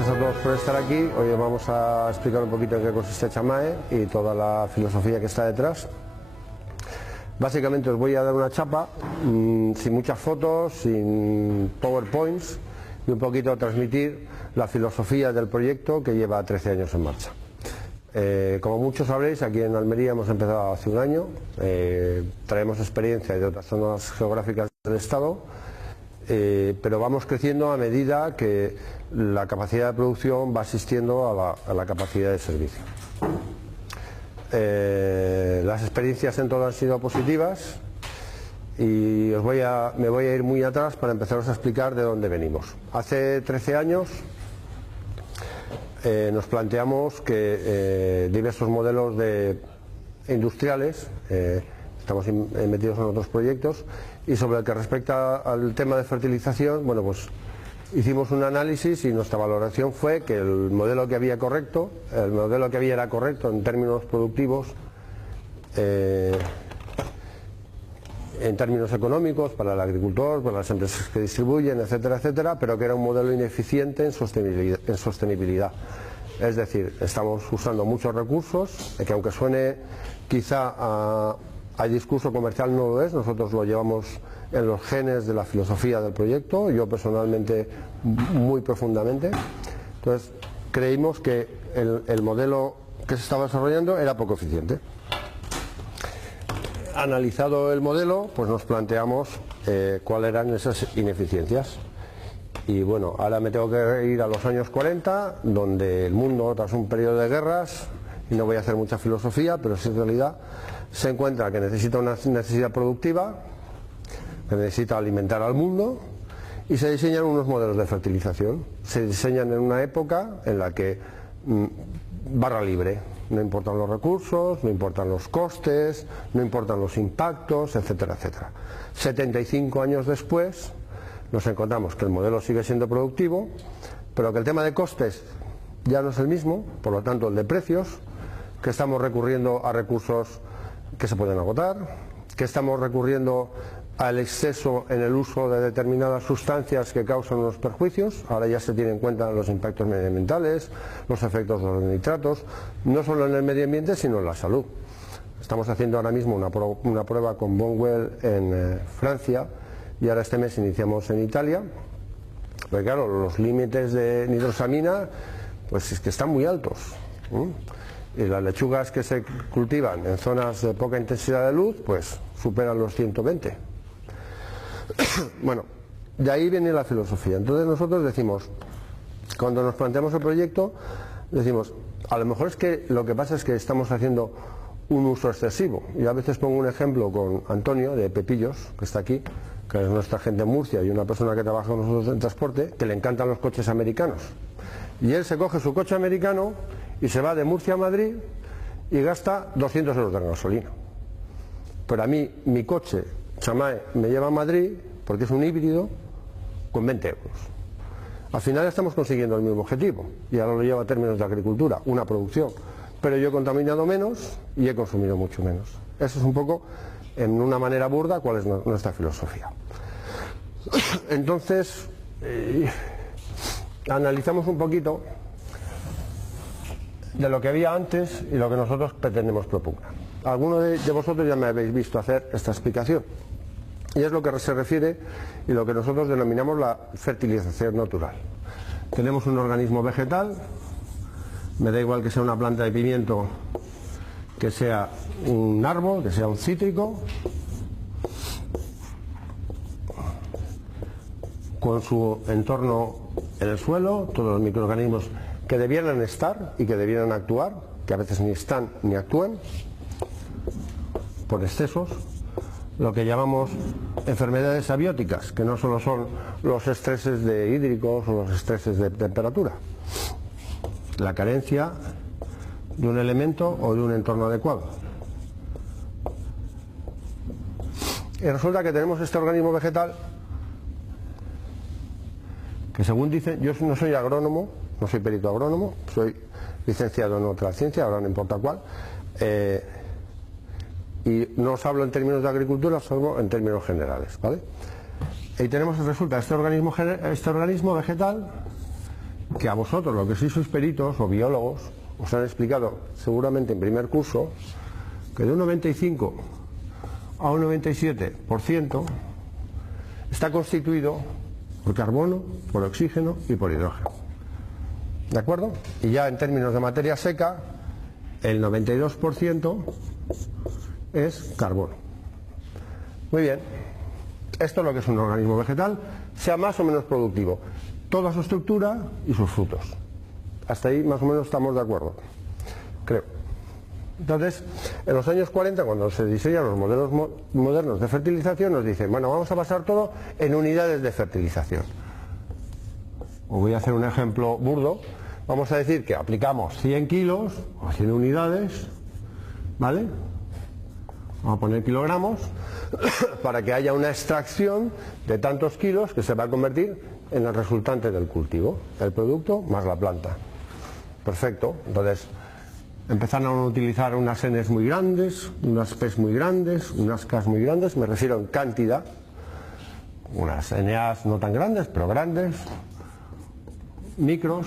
gracias a todos por estar aquí. Hoy vamos a explicar un poquito en qué consiste Chamae y toda la filosofía que está detrás. Básicamente os voy a dar una chapa, sin muchas fotos, sin PowerPoints, y un poquito transmitir la filosofía del proyecto que lleva 13 años en marcha. Como muchos sabréis, aquí en Almería hemos empezado hace un año, traemos experiencia de otras zonas geográficas del Estado, pero vamos creciendo a medida que la capacidad de producción va asistiendo a la capacidad de servicio. Las experiencias en todo han sido positivas y me voy a ir muy atrás para empezaros a explicar de dónde venimos. Hace 13 años nos planteamos que diversos modelos industriales, estamos metidos en otros proyectos, y sobre el que respecta al tema de fertilización, bueno, pues hicimos un análisis y nuestra valoración fue que el modelo que había era correcto en términos productivos, en términos económicos, para el agricultor, para las empresas que distribuyen, etcétera, etcétera, pero que era un modelo ineficiente en sostenibilidad. Es decir, estamos usando muchos recursos, que aunque suene quizá a discurso comercial, no lo es. Nosotros lo llevamos en los genes de la filosofía del proyecto, yo personalmente muy profundamente. Entonces creímos que el modelo que se estaba desarrollando era poco eficiente. Analizado el modelo, pues nos planteamos cuáles eran esas ineficiencias. Y bueno, ahora me tengo que ir a los años 40, donde el mundo, tras un periodo de guerras, y no voy a hacer mucha filosofía, pero sí en realidad, se encuentra que necesita una necesidad productiva, que necesita alimentar al mundo, y se diseñan unos modelos de fertilización. Se diseñan en una época en la que barra libre, no importan los recursos, no importan los costes, no importan los impactos, etcétera, etcétera. 75 años después nos encontramos que el modelo sigue siendo productivo, pero que el tema de costes ya no es el mismo, por lo tanto el de precios, que estamos recurriendo a recursos que se pueden agotar, que estamos recurriendo al exceso en el uso de determinadas sustancias que causan unos perjuicios. Ahora ya se tienen en cuenta los impactos medioambientales, los efectos de los nitratos, no solo en el medio ambiente sino en la salud. Estamos haciendo ahora mismo una prueba con Bonwell en Francia, y ahora este mes iniciamos en Italia, porque claro, los límites de nitrosamina pues es que están muy altos. Y las lechugas que se cultivan en zonas de poca intensidad de luz pues superan los 120. Bueno, de ahí viene la filosofía. Entonces nosotros decimos, cuando nos planteamos el proyecto, decimos, a lo mejor es que lo que pasa es que estamos haciendo un uso excesivo. Y a veces pongo un ejemplo con Antonio de Pepillos, que está aquí, que es nuestra gente en Murcia y una persona que trabaja con nosotros en transporte, que le encantan los coches americanos. Y él se coge su coche americano y se va de Murcia a Madrid y gasta 200 euros de gasolina. Pero a mí, mi coche Chamae me lleva a Madrid, porque es un híbrido, con 20 euros. Al final estamos consiguiendo el mismo objetivo, y ahora lo llevo a términos de agricultura, una producción. Pero yo he contaminado menos y he consumido mucho menos. Eso es un poco, en una manera burda, cuál es nuestra filosofía. Entonces, analizamos un poquito de lo que había antes y lo que nosotros pretendemos propugnar. Algunos de vosotros ya me habéis visto hacer esta explicación, y es lo que se refiere y lo que nosotros denominamos la fertilización natural. Tenemos un organismo vegetal, me da igual que sea una planta de pimiento, que sea un árbol, que sea un cítrico, con su entorno en el suelo, todos los microorganismos que debieran estar y que debieran actuar, que a veces ni están ni actúan por excesos, lo que llamamos enfermedades abióticas, que no solo son los estreses de hídricos o los estreses de temperatura, la carencia de un elemento o de un entorno adecuado. Y resulta que tenemos este organismo vegetal que, según dicen, yo no soy agrónomo, no soy perito agrónomo, soy licenciado en otra ciencia, ahora no importa cuál, y no os hablo en términos de agricultura, os hablo en términos generales, ¿vale? Y tenemos, resulta, este organismo vegetal que a vosotros, los que sois peritos o biólogos, os han explicado seguramente en primer curso que de un 95 a un 97% está constituido por carbono, por oxígeno y por hidrógeno. ¿De acuerdo? Y ya en términos de materia seca, el 92% es carbono. Muy bien. Esto es lo que es un organismo vegetal, sea más o menos productivo. Toda su estructura y sus frutos. Hasta ahí más o menos estamos de acuerdo, creo. Entonces, en los años 40, cuando se diseñan los modelos modernos de fertilización, nos dicen, bueno, vamos a basar todo en unidades de fertilización. Os voy a hacer un ejemplo burdo. Vamos a decir que aplicamos 100 kilos o 100 unidades, ¿vale? Vamos a poner kilogramos para que haya una extracción de tantos kilos que se va a convertir en el resultante del cultivo, el producto más la planta. Perfecto. Entonces empezaron a utilizar unas Ns muy grandes, unas Ps muy grandes, unas Ks muy grandes, me refiero en cantidad, unas NAs no tan grandes, pero grandes, micros,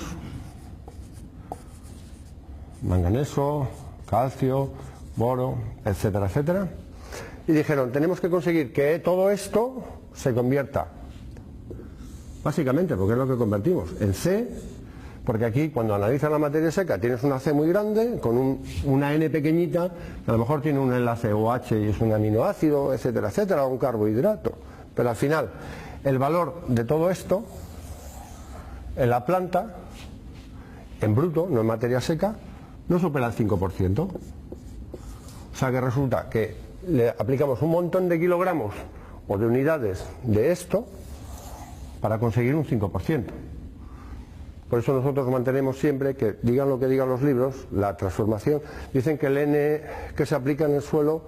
manganeso, calcio, boro, etcétera, etcétera. Y dijeron, tenemos que conseguir que todo esto se convierta, básicamente, porque es lo que convertimos, en C, porque aquí cuando analizas la materia seca tienes una C muy grande, con una N pequeñita, que a lo mejor tiene un enlace OH y es un aminoácido, etcétera, etcétera, o un carbohidrato. Pero al final, el valor de todo esto, en la planta, en bruto, no en materia seca, no supera el 5%. O sea que resulta que le aplicamos un montón de kilogramos o de unidades de esto para conseguir un 5%. Por eso nosotros mantenemos siempre que, digan lo que digan los libros, la transformación. Dicen que el N que se aplica en el suelo,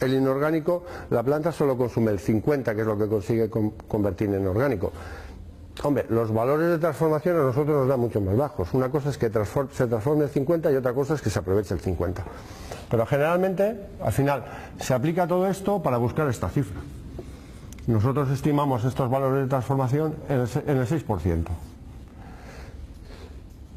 el inorgánico, la planta solo consume el 50%, que es lo que consigue convertir en orgánico. Hombre, los valores de transformación a nosotros nos dan mucho más bajos. Una cosa es que se transforme el 50 y otra cosa es que se aproveche el 50. Pero generalmente, al final, se aplica todo esto para buscar esta cifra. Nosotros estimamos estos valores de transformación en el 6%.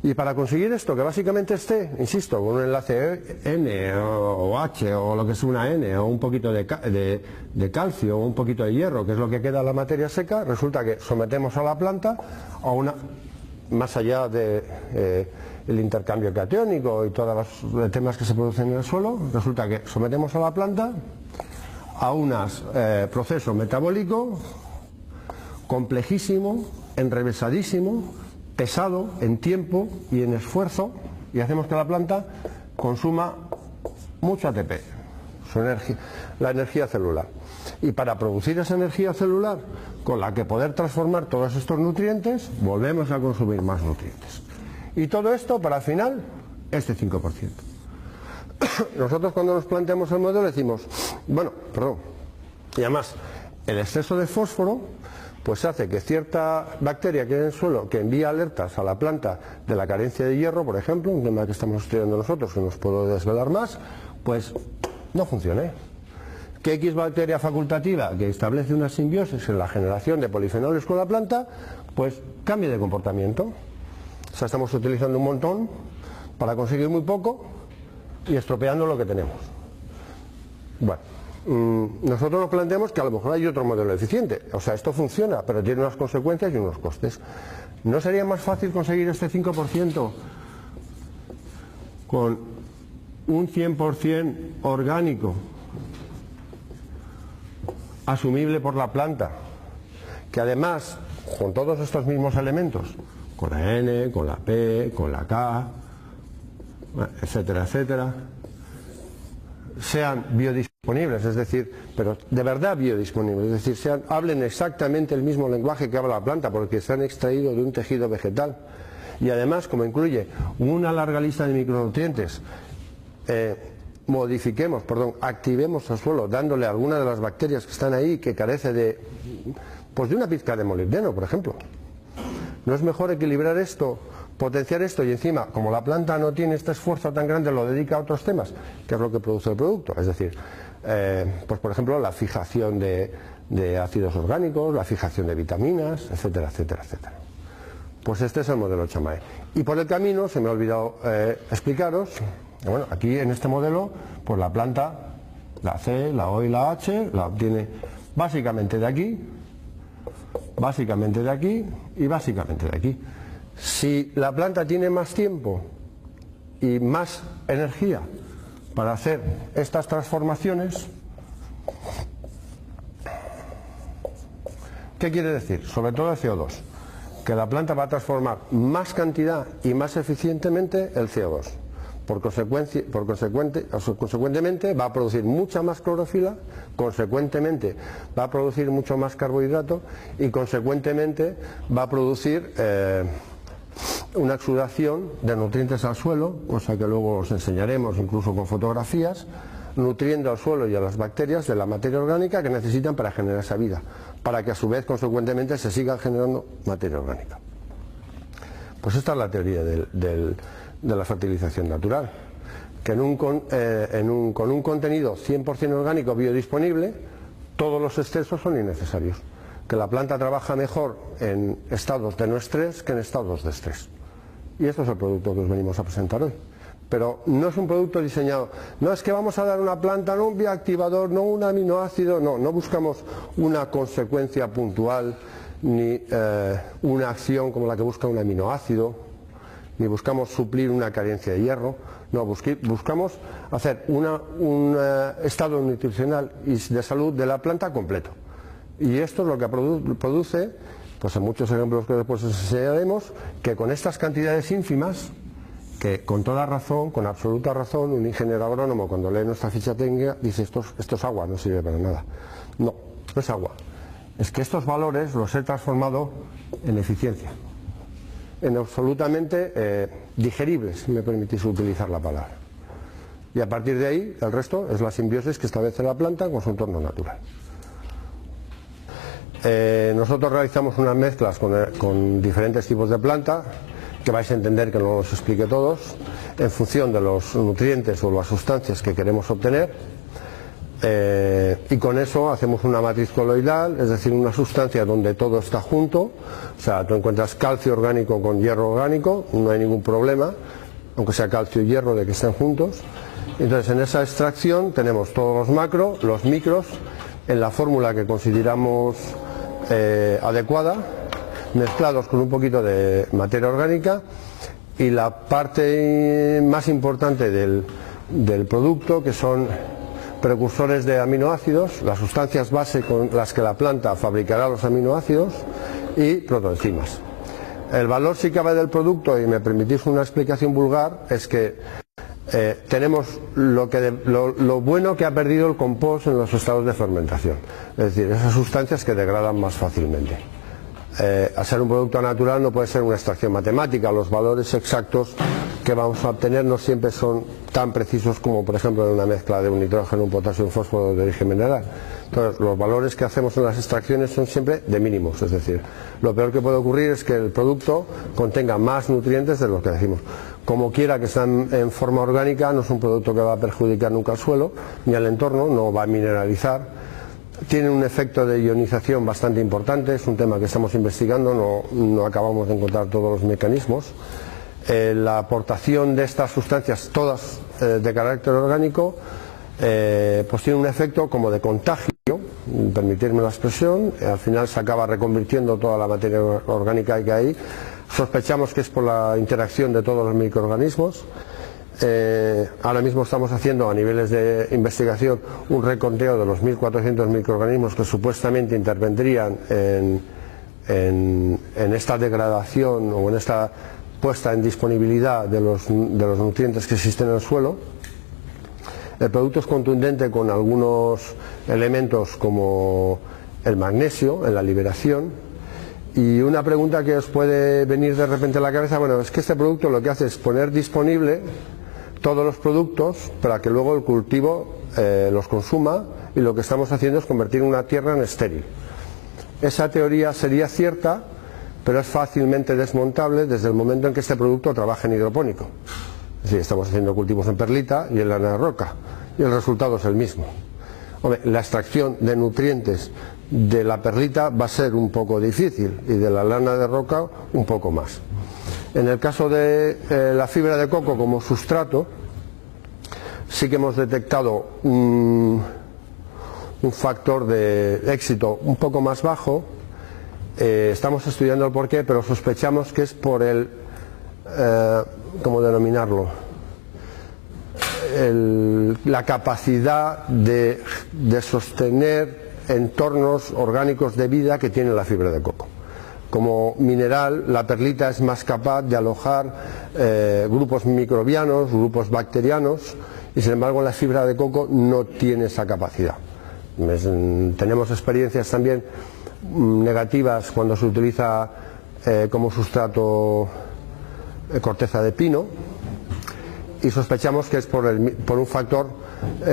Y para conseguir esto, que básicamente esté, insisto, con un enlace N o H o lo que es una N o un poquito de calcio o un poquito de hierro, que es lo que queda en la materia seca, resulta que sometemos a la planta a una, más allá del intercambio catiónico y todos los temas que se producen en el suelo, resulta que sometemos a la planta a un proceso metabólico complejísimo, enrevesadísimo, pesado en tiempo y en esfuerzo, y hacemos que la planta consuma mucho ATP, la energía celular. Y para producir esa energía celular con la que poder transformar todos estos nutrientes, volvemos a consumir más nutrientes. Y todo esto para al final este 5%. Nosotros cuando nos planteamos el modelo decimos, bueno, perdón, y además el exceso de fósforo pues hace que cierta bacteria que hay en el suelo, que envía alertas a la planta de la carencia de hierro, por ejemplo, un tema que estamos estudiando nosotros, que nos puedo desvelar más, pues no funcione. Que X bacteria facultativa que establece una simbiosis en la generación de polifenoles con la planta, pues cambie de comportamiento. O sea, estamos utilizando un montón para conseguir muy poco y estropeando lo que tenemos. Bueno. Nosotros nos planteamos que a lo mejor hay otro modelo eficiente, o sea, esto funciona, pero tiene unas consecuencias y unos costes. ¿No sería más fácil conseguir este 5% con un 100% orgánico, asumible por la planta, que además, con todos estos mismos elementos, con la N, con la P, con la K, etcétera, etcétera, sean biodisponibles, es decir, pero de verdad biodisponibles, es decir, hablen exactamente el mismo lenguaje que habla la planta porque se han extraído de un tejido vegetal, y además, como incluye una larga lista de micronutrientes, activemos el suelo dándole a alguna de las bacterias que están ahí que carece de una pizca de molibdeno, por ejemplo. ¿No es mejor equilibrar esto, potenciar esto y encima, como la planta no tiene este esfuerzo tan grande, lo dedica a otros temas, que es lo que produce el producto? Es decir, pues por ejemplo, la fijación de ácidos orgánicos, la fijación de vitaminas, etcétera, etcétera, etcétera. Pues este es el modelo Chamae. Y por el camino se me ha olvidado explicaros, bueno, aquí en este modelo, pues la planta, la C, la O y la H, la obtiene básicamente de aquí y básicamente de aquí. Si la planta tiene más tiempo y más energía para hacer estas transformaciones, ¿qué quiere decir? Sobre todo el CO2, que la planta va a transformar más cantidad y más eficientemente el CO2. Consecuentemente va a producir mucha más clorofila, consecuentemente va a producir mucho más carbohidrato y consecuentemente va a producir una exudación de nutrientes al suelo, cosa que luego os enseñaremos incluso con fotografías, nutriendo al suelo y a las bacterias de la materia orgánica que necesitan para generar esa vida, para que a su vez consecuentemente se siga generando materia orgánica. Pues esta es la teoría de la fertilización natural, que con un contenido 100% orgánico biodisponible, todos los excesos son innecesarios, que la planta trabaja mejor en estados de no estrés que en estados de estrés. Y esto es el producto que os venimos a presentar hoy. Pero no es un producto diseñado, no es que vamos a dar a una planta, no un bioactivador, no un aminoácido, no buscamos una consecuencia puntual, ni una acción como la que busca un aminoácido, ni buscamos suplir una carencia de hierro, no, buscamos hacer un estado nutricional y de salud de la planta completo. Y esto es lo que produce, pues en muchos ejemplos que después os enseñaremos, que con estas cantidades ínfimas, que con toda razón, con absoluta razón, un ingeniero agrónomo cuando lee nuestra ficha técnica dice esto es agua, no sirve para nada. No, no es agua. Es que estos valores los he transformado en eficiencia, en absolutamente digeribles, si me permitís utilizar la palabra. Y a partir de ahí, el resto es la simbiosis que establece la planta con su entorno natural. Nosotros realizamos unas mezclas con diferentes tipos de planta, que vais a entender que no los explique todos, en función de los nutrientes o las sustancias que queremos obtener, y con eso hacemos una matriz coloidal, es decir, una sustancia donde todo está junto, o sea, tú encuentras calcio orgánico con hierro orgánico, no hay ningún problema, aunque sea calcio y hierro de que estén juntos. Entonces en esa extracción tenemos todos los macros, los micros, en la fórmula que consideramos adecuada, mezclados con un poquito de materia orgánica, y la parte más importante del producto, que son precursores de aminoácidos, las sustancias base con las que la planta fabricará los aminoácidos, y protoenzimas. El valor, si cabe, del producto, y me permitís una explicación vulgar, es que tenemos lo bueno que ha perdido el compost en los estados de fermentación, es decir, esas sustancias que degradan más fácilmente. Al ser un producto natural no puede ser una extracción matemática, los valores exactos que vamos a obtener no siempre son tan precisos como por ejemplo en una mezcla de un nitrógeno, un potasio y un fósforo de origen mineral. Entonces los valores que hacemos en las extracciones son siempre de mínimos, es decir, lo peor que puede ocurrir es que el producto contenga más nutrientes de los que decimos. Como quiera que sean en forma orgánica, no es un producto que va a perjudicar nunca al suelo ni al entorno, no va a mineralizar. Tiene un efecto de ionización bastante importante, es un tema que estamos investigando, no acabamos de encontrar todos los mecanismos. La aportación de estas sustancias, todas de carácter orgánico, pues tiene un efecto como de contagio, permitirme la expresión, al final se acaba reconvirtiendo toda la materia orgánica que hay. Sospechamos que es por la interacción de todos los microorganismos. Ahora mismo estamos haciendo a niveles de investigación un reconteo de los 1.400 microorganismos que supuestamente intervendrían en esta degradación o en esta puesta en disponibilidad de los nutrientes que existen en el suelo. El producto es contundente con algunos elementos como el magnesio en la liberación. Y una pregunta que os puede venir de repente a la cabeza, bueno, es que este producto lo que hace es poner disponible todos los productos para que luego el cultivo los consuma, y lo que estamos haciendo es convertir una tierra en estéril. Esa teoría sería cierta, pero es fácilmente desmontable desde el momento en que este producto trabaja en hidropónico. Es decir, estamos haciendo cultivos en perlita y en lana de roca, y el resultado es el mismo. Hombre, la extracción de nutrientes de la perlita va a ser un poco difícil y de la lana de roca un poco más. En el caso de la fibra de coco como sustrato, sí que hemos detectado un factor de éxito un poco más bajo. Estamos estudiando el porqué, pero sospechamos que es por el, ¿cómo denominarlo? La capacidad de sostener entornos orgánicos de vida que tiene la fibra de coco. Como mineral, la perlita es más capaz de alojar grupos microbianos, grupos bacterianos, y sin embargo la fibra de coco no tiene esa capacidad. Tenemos experiencias también negativas cuando se utiliza como sustrato corteza de pino, y sospechamos que es por un factor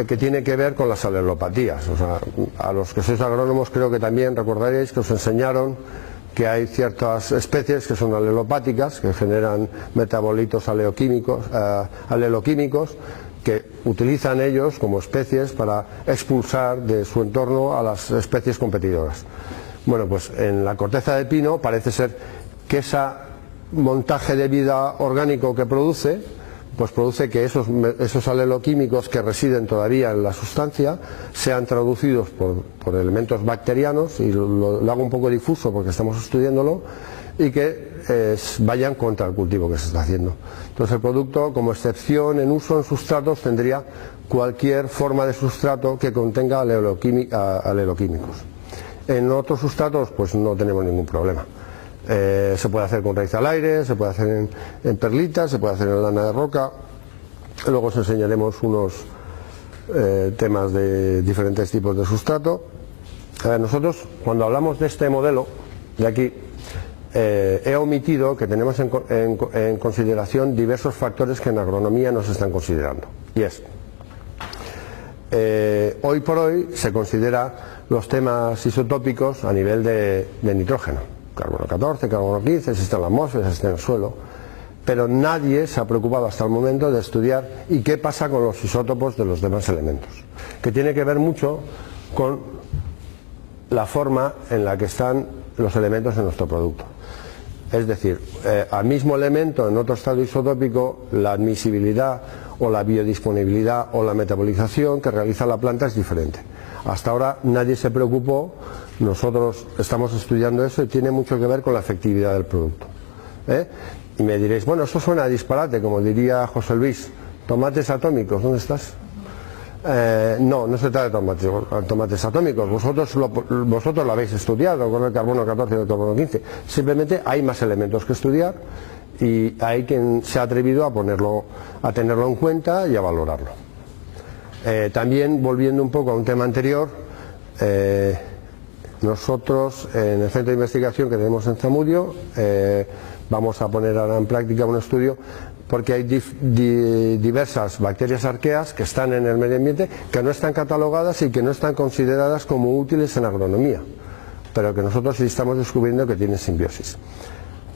que tiene que ver con las alelopatías. O sea, a los que sois agrónomos creo que también recordaréis que os enseñaron que hay ciertas especies que son alelopáticas, que generan metabolitos aleloquímicos, que utilizan ellos como especies para expulsar de su entorno a las especies competidoras. Bueno, pues en la corteza de pino parece ser que ese montaje de vida orgánico que produce, pues produce que esos aleloquímicos que residen todavía en la sustancia sean traducidos por elementos bacterianos, y lo hago un poco difuso porque estamos estudiándolo, y que vayan contra el cultivo que se está haciendo. Entonces el producto, como excepción en uso en sustratos, tendría cualquier forma de sustrato que contenga aleloquímicos. En otros sustratos pues no tenemos ningún problema. Se puede hacer con raíz al aire, se puede hacer en perlitas, se puede hacer en lana de roca. Luego os enseñaremos unos temas de diferentes tipos de sustrato. Nosotros, cuando hablamos de este modelo de aquí, he omitido que tenemos en consideración diversos factores que en agronomía no se están considerando. Y es, hoy por hoy se considera los temas isotópicos a nivel de nitrógeno. Carbono 14, carbono 15, si está en la atmósfera, si está en el suelo, pero nadie se ha preocupado hasta el momento de estudiar y qué pasa con los isótopos de los demás elementos, que tiene que ver mucho con la forma en la que están los elementos en nuestro producto. Es decir, al mismo elemento en otro estado isotópico, la admisibilidad o la biodisponibilidad o la metabolización que realiza la planta es diferente. Hasta ahora nadie se preocupó. Nosotros estamos estudiando eso y tiene mucho que ver con la efectividad del producto. Y me diréis, bueno, eso suena a disparate, como diría José Luis. Tomates atómicos, ¿dónde estás? No se trata de tomates atómicos. Vosotros lo habéis estudiado con el carbono 14 y el carbono 15. Simplemente hay más elementos que estudiar y hay quien se ha atrevido a tenerlo en cuenta y a valorarlo. También, volviendo un poco a un tema anterior, nosotros en el centro de investigación que tenemos en Zamudio vamos a poner ahora en práctica un estudio, porque hay diversas bacterias arqueas que están en el medio ambiente, que no están catalogadas y que no están consideradas como útiles en agronomía, pero que nosotros sí estamos descubriendo que tienen simbiosis.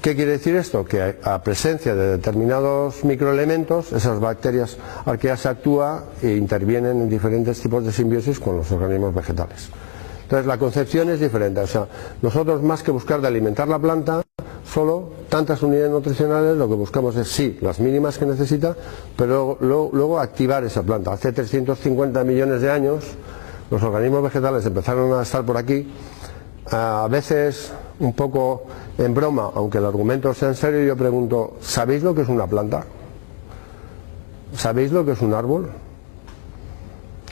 ¿Qué quiere decir esto? Que a presencia de determinados microelementos, esas bacterias arqueas actúan e intervienen en diferentes tipos de simbiosis con los organismos vegetales. Entonces la concepción es diferente. O sea, nosotros, más que buscar de alimentar la planta solo tantas unidades nutricionales, lo que buscamos es sí, las mínimas que necesita, pero luego activar esa planta. Hace 350 millones de años los organismos vegetales empezaron a estar por aquí, a veces un poco en broma, aunque el argumento sea en serio. Yo pregunto, ¿sabéis lo que es una planta? ¿Sabéis lo que es un árbol?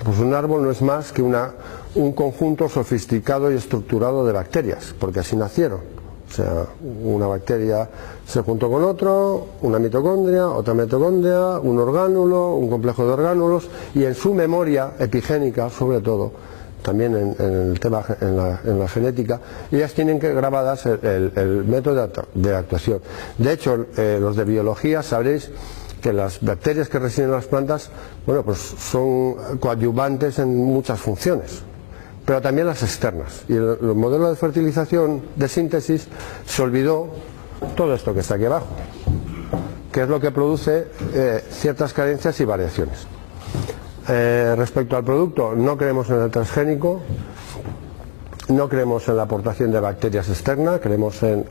Pues un árbol no es más que un conjunto sofisticado y estructurado de bacterias, porque así nacieron. O sea, una bacteria se juntó con otro, una mitocondria, otra mitocondria, un orgánulo, un complejo de orgánulos, y en su memoria epigénica, sobre todo, también en el tema, en la genética, ellas tienen que grabadas el método de actuación. De hecho, los de biología sabréis que las bacterias que residen en las plantas, bueno, pues son coadyuvantes en muchas funciones, pero también las externas. Y el modelo de fertilización de síntesis se olvidó todo esto que está aquí abajo, que es lo que produce ciertas carencias y variaciones. Respecto al producto, no creemos en el transgénico. no creemos en la aportación de bacterias externas, creemos en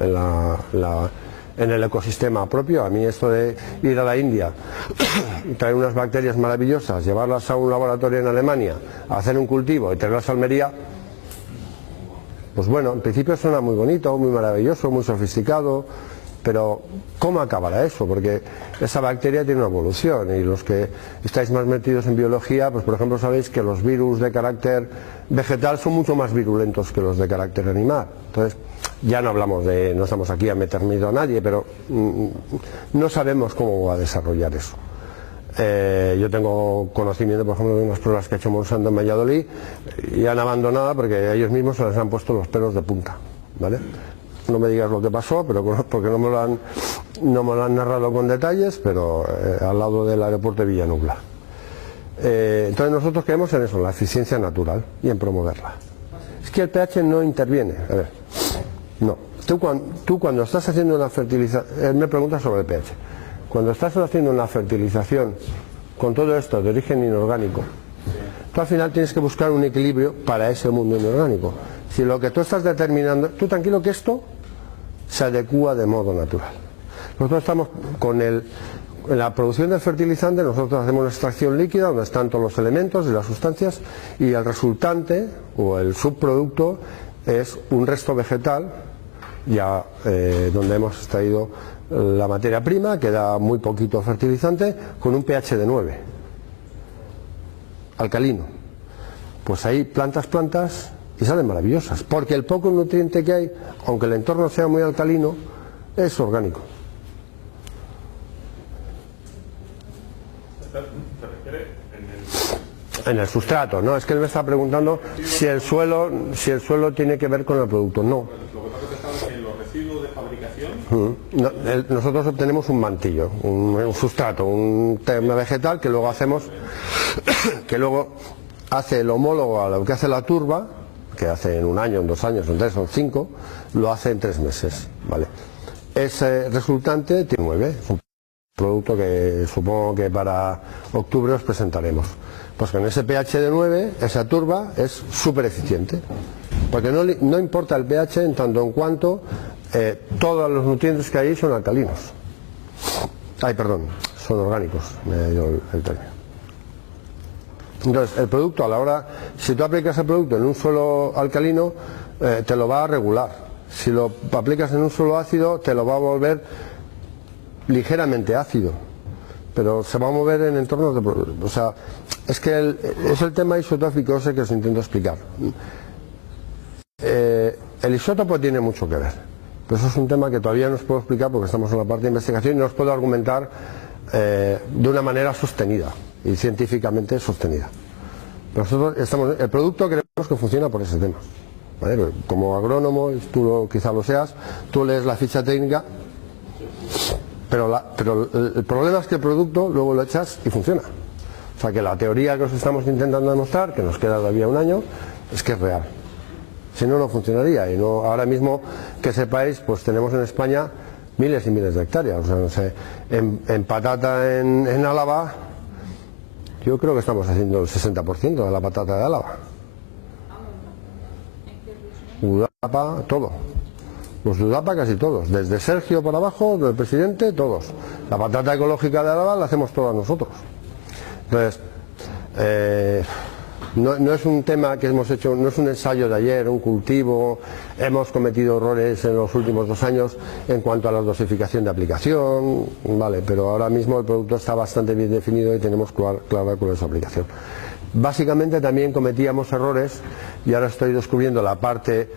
el ecosistema propio. A mí esto de ir a la India y traer unas bacterias maravillosas, llevarlas a un laboratorio en Alemania, hacer un cultivo y traerlas a Almería, pues bueno, en principio suena muy bonito, muy maravilloso, muy sofisticado, pero ¿cómo acabará eso? Porque esa bacteria tiene una evolución, y los que estáis más metidos en biología, pues por ejemplo sabéis que los virus de carácter vegetal son mucho más virulentos que los de carácter animal. Entonces, ya no hablamos de, no estamos aquí a meter miedo a nadie, pero no sabemos cómo va a desarrollar eso. Yo tengo conocimiento, por ejemplo, de unas pruebas que ha hecho Monsanto en Valladolid y han abandonado porque ellos mismos se les han puesto los pelos de punta, ¿vale? No me digas lo que pasó, pero porque no me lo han narrado con detalles, pero al lado del aeropuerto de Villanubla. Entonces nosotros creemos en eso, en la eficiencia natural y en promoverla. Es que el pH no interviene. A ver, no. Tú cuando estás haciendo una fertilización, me preguntas sobre el pH. Cuando estás haciendo una fertilización con todo esto de origen inorgánico, tú al final tienes que buscar un equilibrio para ese mundo inorgánico. Si lo que tú estás determinando, tú tranquilo que esto se adecúa de modo natural. Nosotros estamos en la producción de fertilizante, nosotros hacemos una extracción líquida donde están todos los elementos y las sustancias, y el resultante o el subproducto es un resto vegetal ya donde hemos extraído la materia prima, que da muy poquito fertilizante, con un pH de 9, alcalino. Pues ahí plantas y salen maravillosas, porque el poco nutriente que hay, aunque el entorno sea muy alcalino, es orgánico. En el sustrato, ¿no? Es que él me está preguntando si el suelo tiene que ver con el producto. No. Lo que pasa es que en los residuos de fabricación... Nosotros obtenemos un mantillo, un sustrato, un tema vegetal que luego hacemos, que luego hace el homólogo a lo que hace la turba, que hace en 1 año, en 2 años, en 3, en 5, lo hace en 3 meses, ¿vale? Ese resultante tiene 9, es un producto que supongo que para octubre os presentaremos. Pues con ese pH de 9, esa turba es súper eficiente, porque no importa el pH en tanto en cuanto todos los nutrientes que hay son alcalinos. Son orgánicos, me ha ido el término. Entonces, el producto, a la hora, si tú aplicas el producto en un suelo alcalino, te lo va a regular. Si lo aplicas en un suelo ácido, te lo va a volver ligeramente ácido, pero se va a mover en entornos de... O sea, es que es el tema isotópico ese que os intento explicar. El isótopo tiene mucho que ver, pero eso es un tema que todavía no os puedo explicar porque estamos en la parte de investigación y no os puedo argumentar de una manera sostenida y científicamente sostenida. Nosotros el producto creemos que funciona por ese tema, ¿vale? Como agrónomo, tú quizá lo seas, tú lees la ficha técnica, pero el problema es que el producto luego lo echas y funciona. O sea que la teoría que os estamos intentando demostrar, que nos queda todavía 1 año, es que es real. Si no, no funcionaría. Y no, ahora mismo, que sepáis, pues tenemos en España miles y miles de hectáreas. O sea, no sé, en patata en Álava, yo creo que estamos haciendo el 60% de la patata de Álava. Udapa, todo. Los de Udapa casi todos. Desde Sergio para abajo, del presidente, todos. La patata ecológica de Álava la hacemos todas nosotros. Entonces, no es un tema que hemos hecho, no es un ensayo de ayer, un cultivo. Hemos cometido errores en los últimos 2 años en cuanto a la dosificación de aplicación, vale, pero ahora mismo el producto está bastante bien definido y tenemos clara cuál es su aplicación. Básicamente también cometíamos errores y ahora estoy descubriendo la parte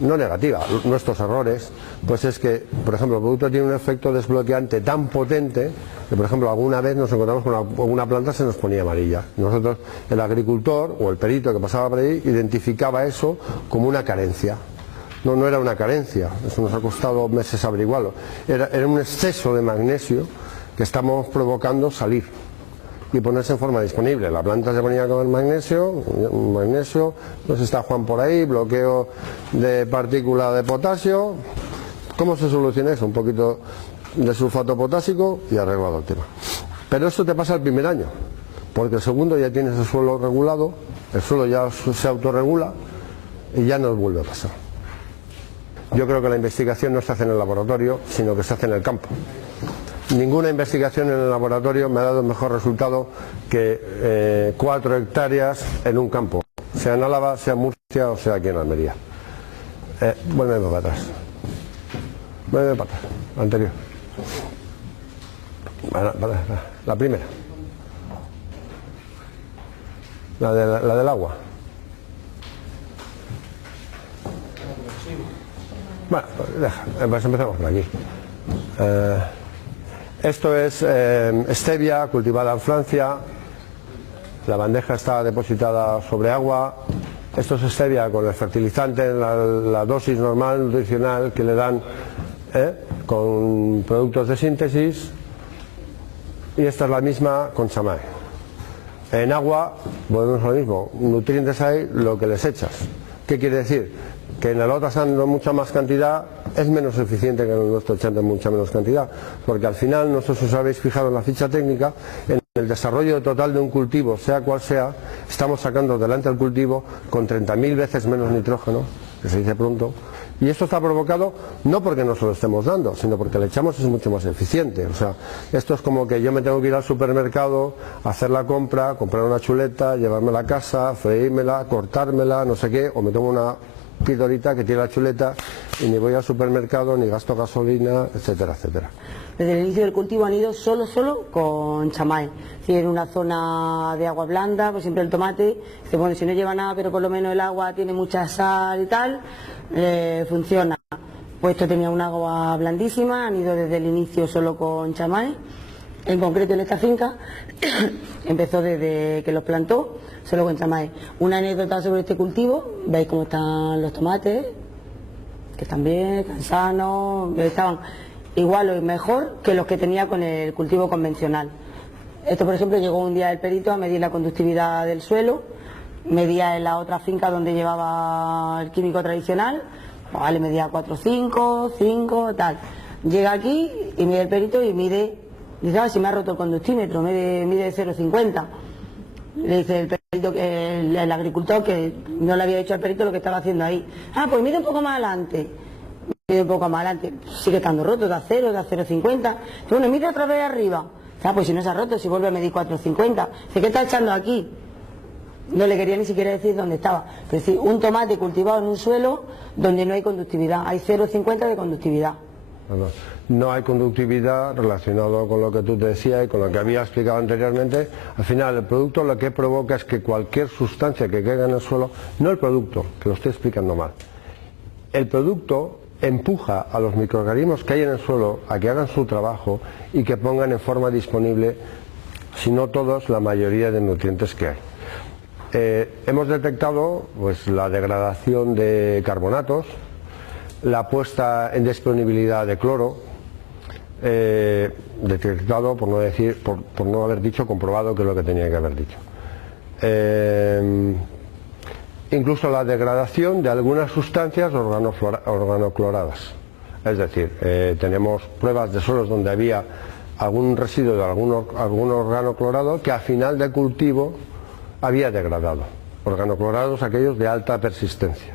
no negativa, nuestros errores, pues es que, por ejemplo, el producto tiene un efecto desbloqueante tan potente que, por ejemplo, alguna vez nos encontramos con una planta se nos ponía amarilla. Nosotros, el agricultor o el perito que pasaba por ahí, identificaba eso como una carencia. No era una carencia, eso nos ha costado meses averiguarlo. Era un exceso de magnesio que estamos provocando salir y ponerse en forma disponible. La planta se ponía con el magnesio, pues está Juan por ahí, bloqueo de partícula de potasio. ¿Cómo se soluciona eso? Un poquito de sulfato potásico y arreglado el tema. Pero eso te pasa el primer año, porque el segundo ya tienes el suelo regulado, el suelo ya se autorregula y ya no vuelve a pasar. Yo creo que la investigación no se hace en el laboratorio, sino que se hace en el campo. Ninguna investigación en el laboratorio me ha dado mejor resultado que 4 hectáreas en un campo, sea en Álava, sea en Murcia o sea aquí en Almería. Vuélveme para atrás. Vuélveme para atrás, la anterior. La primera. La del agua. Bueno, pues empezamos por aquí. Esto es stevia cultivada en Francia. La bandeja está depositada sobre agua. Esto es stevia con el fertilizante, la dosis normal nutricional que le dan con productos de síntesis. Y esta es la misma con chamay. En agua volvemos a lo mismo, nutrientes hay lo que les echas. ¿Qué quiere decir? Que en el otro echando mucha más cantidad es menos eficiente que en el nuestro echando mucha menos cantidad, porque al final, no sé si os habéis fijado en la ficha técnica, en el desarrollo total de un cultivo, sea cual sea, estamos sacando delante el cultivo con 30.000 veces menos nitrógeno, que se dice pronto, y esto está provocado no porque nos lo estemos dando, sino porque le echamos es mucho más eficiente. O sea, esto es como que yo me tengo que ir al supermercado, hacer la compra, comprar una chuleta, llevármela a casa, freírmela, cortármela, no sé qué, o me tomo una pildorita que tiene la chuleta y ni voy al supermercado, ni gasto gasolina, etcétera, etcétera. Desde el inicio del cultivo han ido solo con chamay. Si en una zona de agua blanda, pues siempre el tomate, dice, bueno, si no lleva nada, pero por lo menos el agua tiene mucha sal y tal, funciona. Pues esto tenía un agua blandísima, han ido desde el inicio solo con chamay. En concreto en esta finca empezó desde que los plantó solo con chamay. Una anécdota sobre este cultivo: veis cómo están los tomates, que están bien, están sanos, estaban igual o mejor que los que tenía con el cultivo convencional. Esto, por ejemplo, llegó un día el perito a medir la conductividad del suelo, medía en la otra finca donde llevaba el químico tradicional, vale, medía 4,5, 5, tal. Llega aquí y mide el perito y mide, dice, si me ha roto el conductímetro, mide 0,50. Le dice el perito, el agricultor, que no le había dicho al perito lo que estaba haciendo ahí. Pues mide un poco más adelante. Mide un poco más adelante, sigue estando roto, da 0, da 0,50. Bueno, mide otra vez arriba. Pues si no se ha roto, si vuelve a medir 4,50. Dice, ¿qué está echando aquí? No le quería ni siquiera decir dónde estaba. Es decir, un tomate cultivado en un suelo donde no hay conductividad, hay 0,50 de conductividad. No hay conductividad relacionado con lo que tú te decías y con lo que había explicado anteriormente. Al final el producto lo que provoca es que cualquier sustancia que caiga en el suelo, no el producto, que lo estoy explicando mal, el producto empuja a los microorganismos que hay en el suelo a que hagan su trabajo y que pongan en forma disponible, si no todos, la mayoría de nutrientes que hay. Hemos detectado pues la degradación de carbonatos, la puesta en disponibilidad de cloro, detectado, por no decir, por no haber dicho, comprobado, que es lo que tenía que haber dicho. Incluso la degradación de algunas sustancias organocloradas. Es decir, tenemos pruebas de suelos donde había algún residuo de algún organoclorado que a final de cultivo había degradado. Organoclorados aquellos de alta persistencia.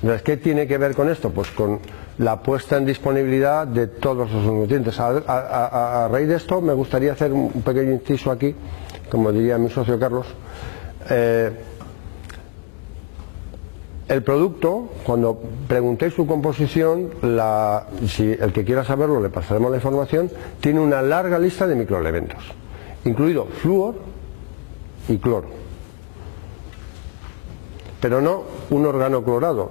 Entonces, ¿qué tiene que ver con esto? Pues con la puesta en disponibilidad de todos los nutrientes. A raíz de esto me gustaría hacer un pequeño inciso aquí, como diría mi socio Carlos. El producto, cuando preguntéis su composición, si el que quiera saberlo le pasaremos la información, tiene una larga lista de microelementos, incluido flúor y cloro, pero no un organoclorado,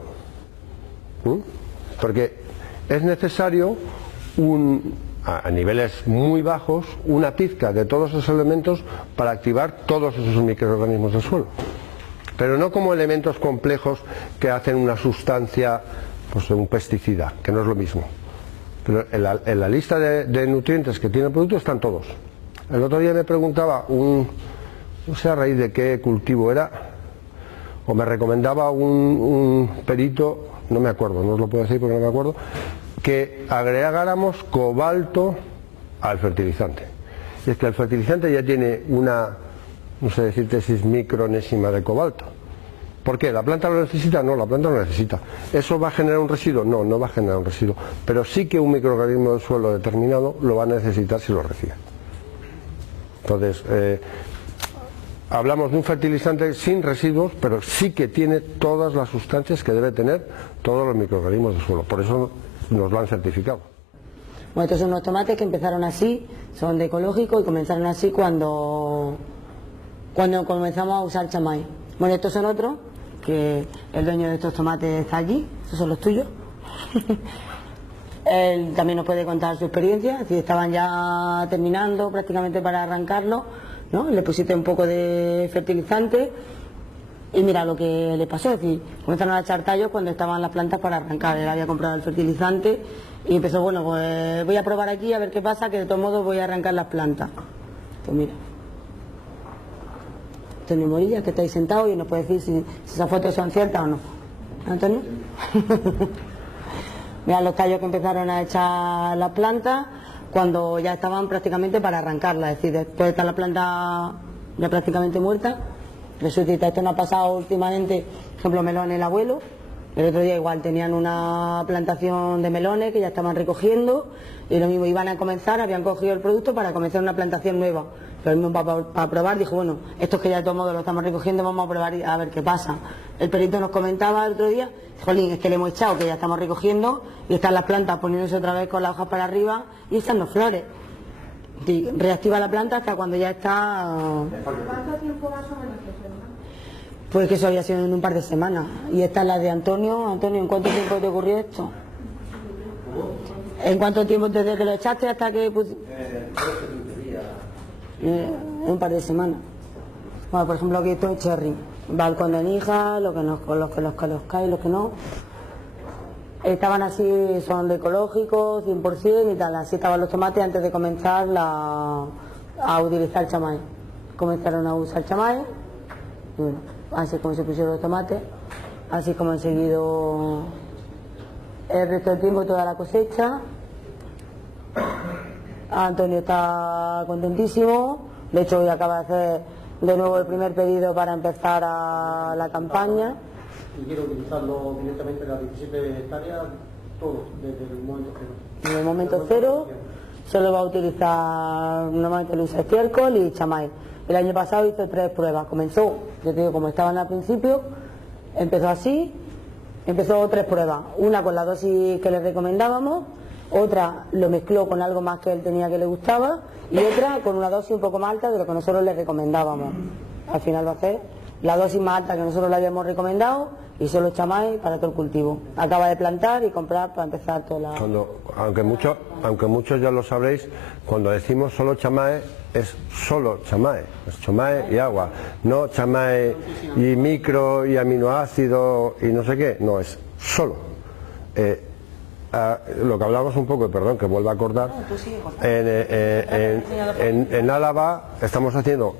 porque es necesario a niveles muy bajos una pizca de todos esos elementos para activar todos esos microorganismos del suelo, pero no como elementos complejos que hacen una sustancia, pues un pesticida, que no es lo mismo. Pero en la lista de nutrientes que tiene el producto están todos. El otro día me preguntaba no sé a raíz de qué cultivo era, o me recomendaba un perito, no me acuerdo, no os lo puedo decir porque no me acuerdo, que agregáramos cobalto al fertilizante. Y es que el fertilizante ya tiene una, no sé decirte si es micronésima de cobalto. ¿Por qué? ¿La planta lo necesita? No, la planta no lo necesita. ¿Eso va a generar un residuo? No, no va a generar un residuo. Pero sí que un microorganismo del suelo determinado lo va a necesitar si lo recibe. Entonces, hablamos de un fertilizante sin residuos, pero sí que tiene todas las sustancias que debe tener todos los microorganismos del suelo. Por eso nos lo han certificado. Bueno, estos son unos tomates que empezaron así, son de ecológico y comenzaron así cuando comenzamos a usar chamay. Bueno, estos son otros, que el dueño de estos tomates está allí, estos son los tuyos. Él también nos puede contar su experiencia, si estaban ya terminando prácticamente para arrancarlo, ¿no? Le pusiste un poco de fertilizante y mira lo que le pasó, es decir, comenzaron a echar tallos cuando estaban las plantas para arrancar. Él había comprado el fertilizante y empezó, bueno, pues voy a probar aquí a ver qué pasa, que de todos modos voy a arrancar las plantas. Pues mira, Antonio Morilla, que está ahí sentado y nos puede decir si esas fotos son ciertas o no. ¿Antonio? Mira los tallos que empezaron a echar las plantas cuando ya estaban prácticamente para arrancarla, es decir, después de estar la planta ya prácticamente muerta, resucita. Esto no ha pasado últimamente, por ejemplo, melones el abuelo, el otro día igual tenían una plantación de melones que ya estaban recogiendo y lo mismo, iban a comenzar, habían cogido el producto para comenzar una plantación nueva, pero el mismo para probar dijo, bueno, estos que ya de todos modos lo estamos recogiendo, vamos a probar a ver qué pasa. El perito nos comentaba el otro día, jolín, es que le hemos echado, que ya estamos recogiendo y están las plantas poniéndose otra vez con las hojas para arriba y están las flores. Y reactiva la planta hasta cuando ya está... ¿Cuánto tiempo más o menos que se demora? Pues que eso había sido en un par de semanas. Y esta es la de Antonio. Antonio, ¿en cuánto tiempo te ocurrió esto? ¿En cuánto tiempo desde que lo echaste hasta que en un par de semanas? Bueno, por ejemplo, aquí esto es cherry. Balcón de Níjar, los que cae, los que no. Estaban así, son de ecológicos, 100% y tal. Así estaban los tomates antes de comenzar a utilizar chamay. Comenzaron a usar chamay. Y bueno, así es como se pusieron los tomates. Así es como han seguido el resto del tiempo, toda la cosecha. Antonio está contentísimo. De hecho, hoy acaba de hacer de nuevo el primer pedido para empezar a la campaña. Y quiero utilizarlo directamente en las 17 hectáreas, todo, desde el momento cero. En el momento cero solo va a utilizar, normalmente lo usa estiércol y chamay. El año pasado hizo 3 pruebas, comenzó, yo te digo, como estaban al principio, empezó así, empezó 3 pruebas, una con la dosis que le recomendábamos, otra lo mezcló con algo más que él tenía que le gustaba y otra con una dosis un poco más alta de lo que nosotros le recomendábamos. Al final va a ser la dosis más alta que nosotros le habíamos recomendado y solo chamay para todo el cultivo. Acaba de plantar y comprar para empezar toda la... Aunque muchos ya lo sabréis, cuando decimos solo chamay, es solo chamay, es chamay y agua, no chamay y micro y aminoácido y no sé qué, no, es solo. Lo que hablamos un poco, perdón, que vuelva a acordar, en Álava estamos haciendo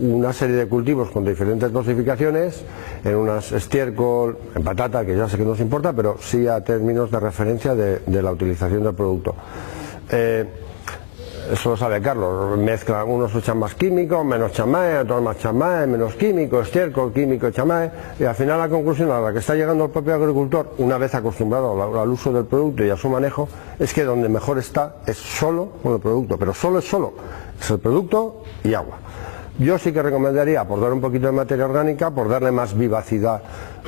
una serie de cultivos con diferentes dosificaciones, en unas estiércol, en patata, que ya sé que no os importa, pero sí a términos de referencia de la utilización del producto. Eso lo sabe Carlos, mezclan, unos echan más químico, menos chamay, otros más chamay, menos químico, estiércol, químico, chamay, y al final la conclusión a la que está llegando el propio agricultor, una vez acostumbrado al uso del producto y a su manejo, es que donde mejor está es solo con el producto, pero solo, es el producto y agua. Yo sí que recomendaría aportar un poquito de materia orgánica por darle más vivacidad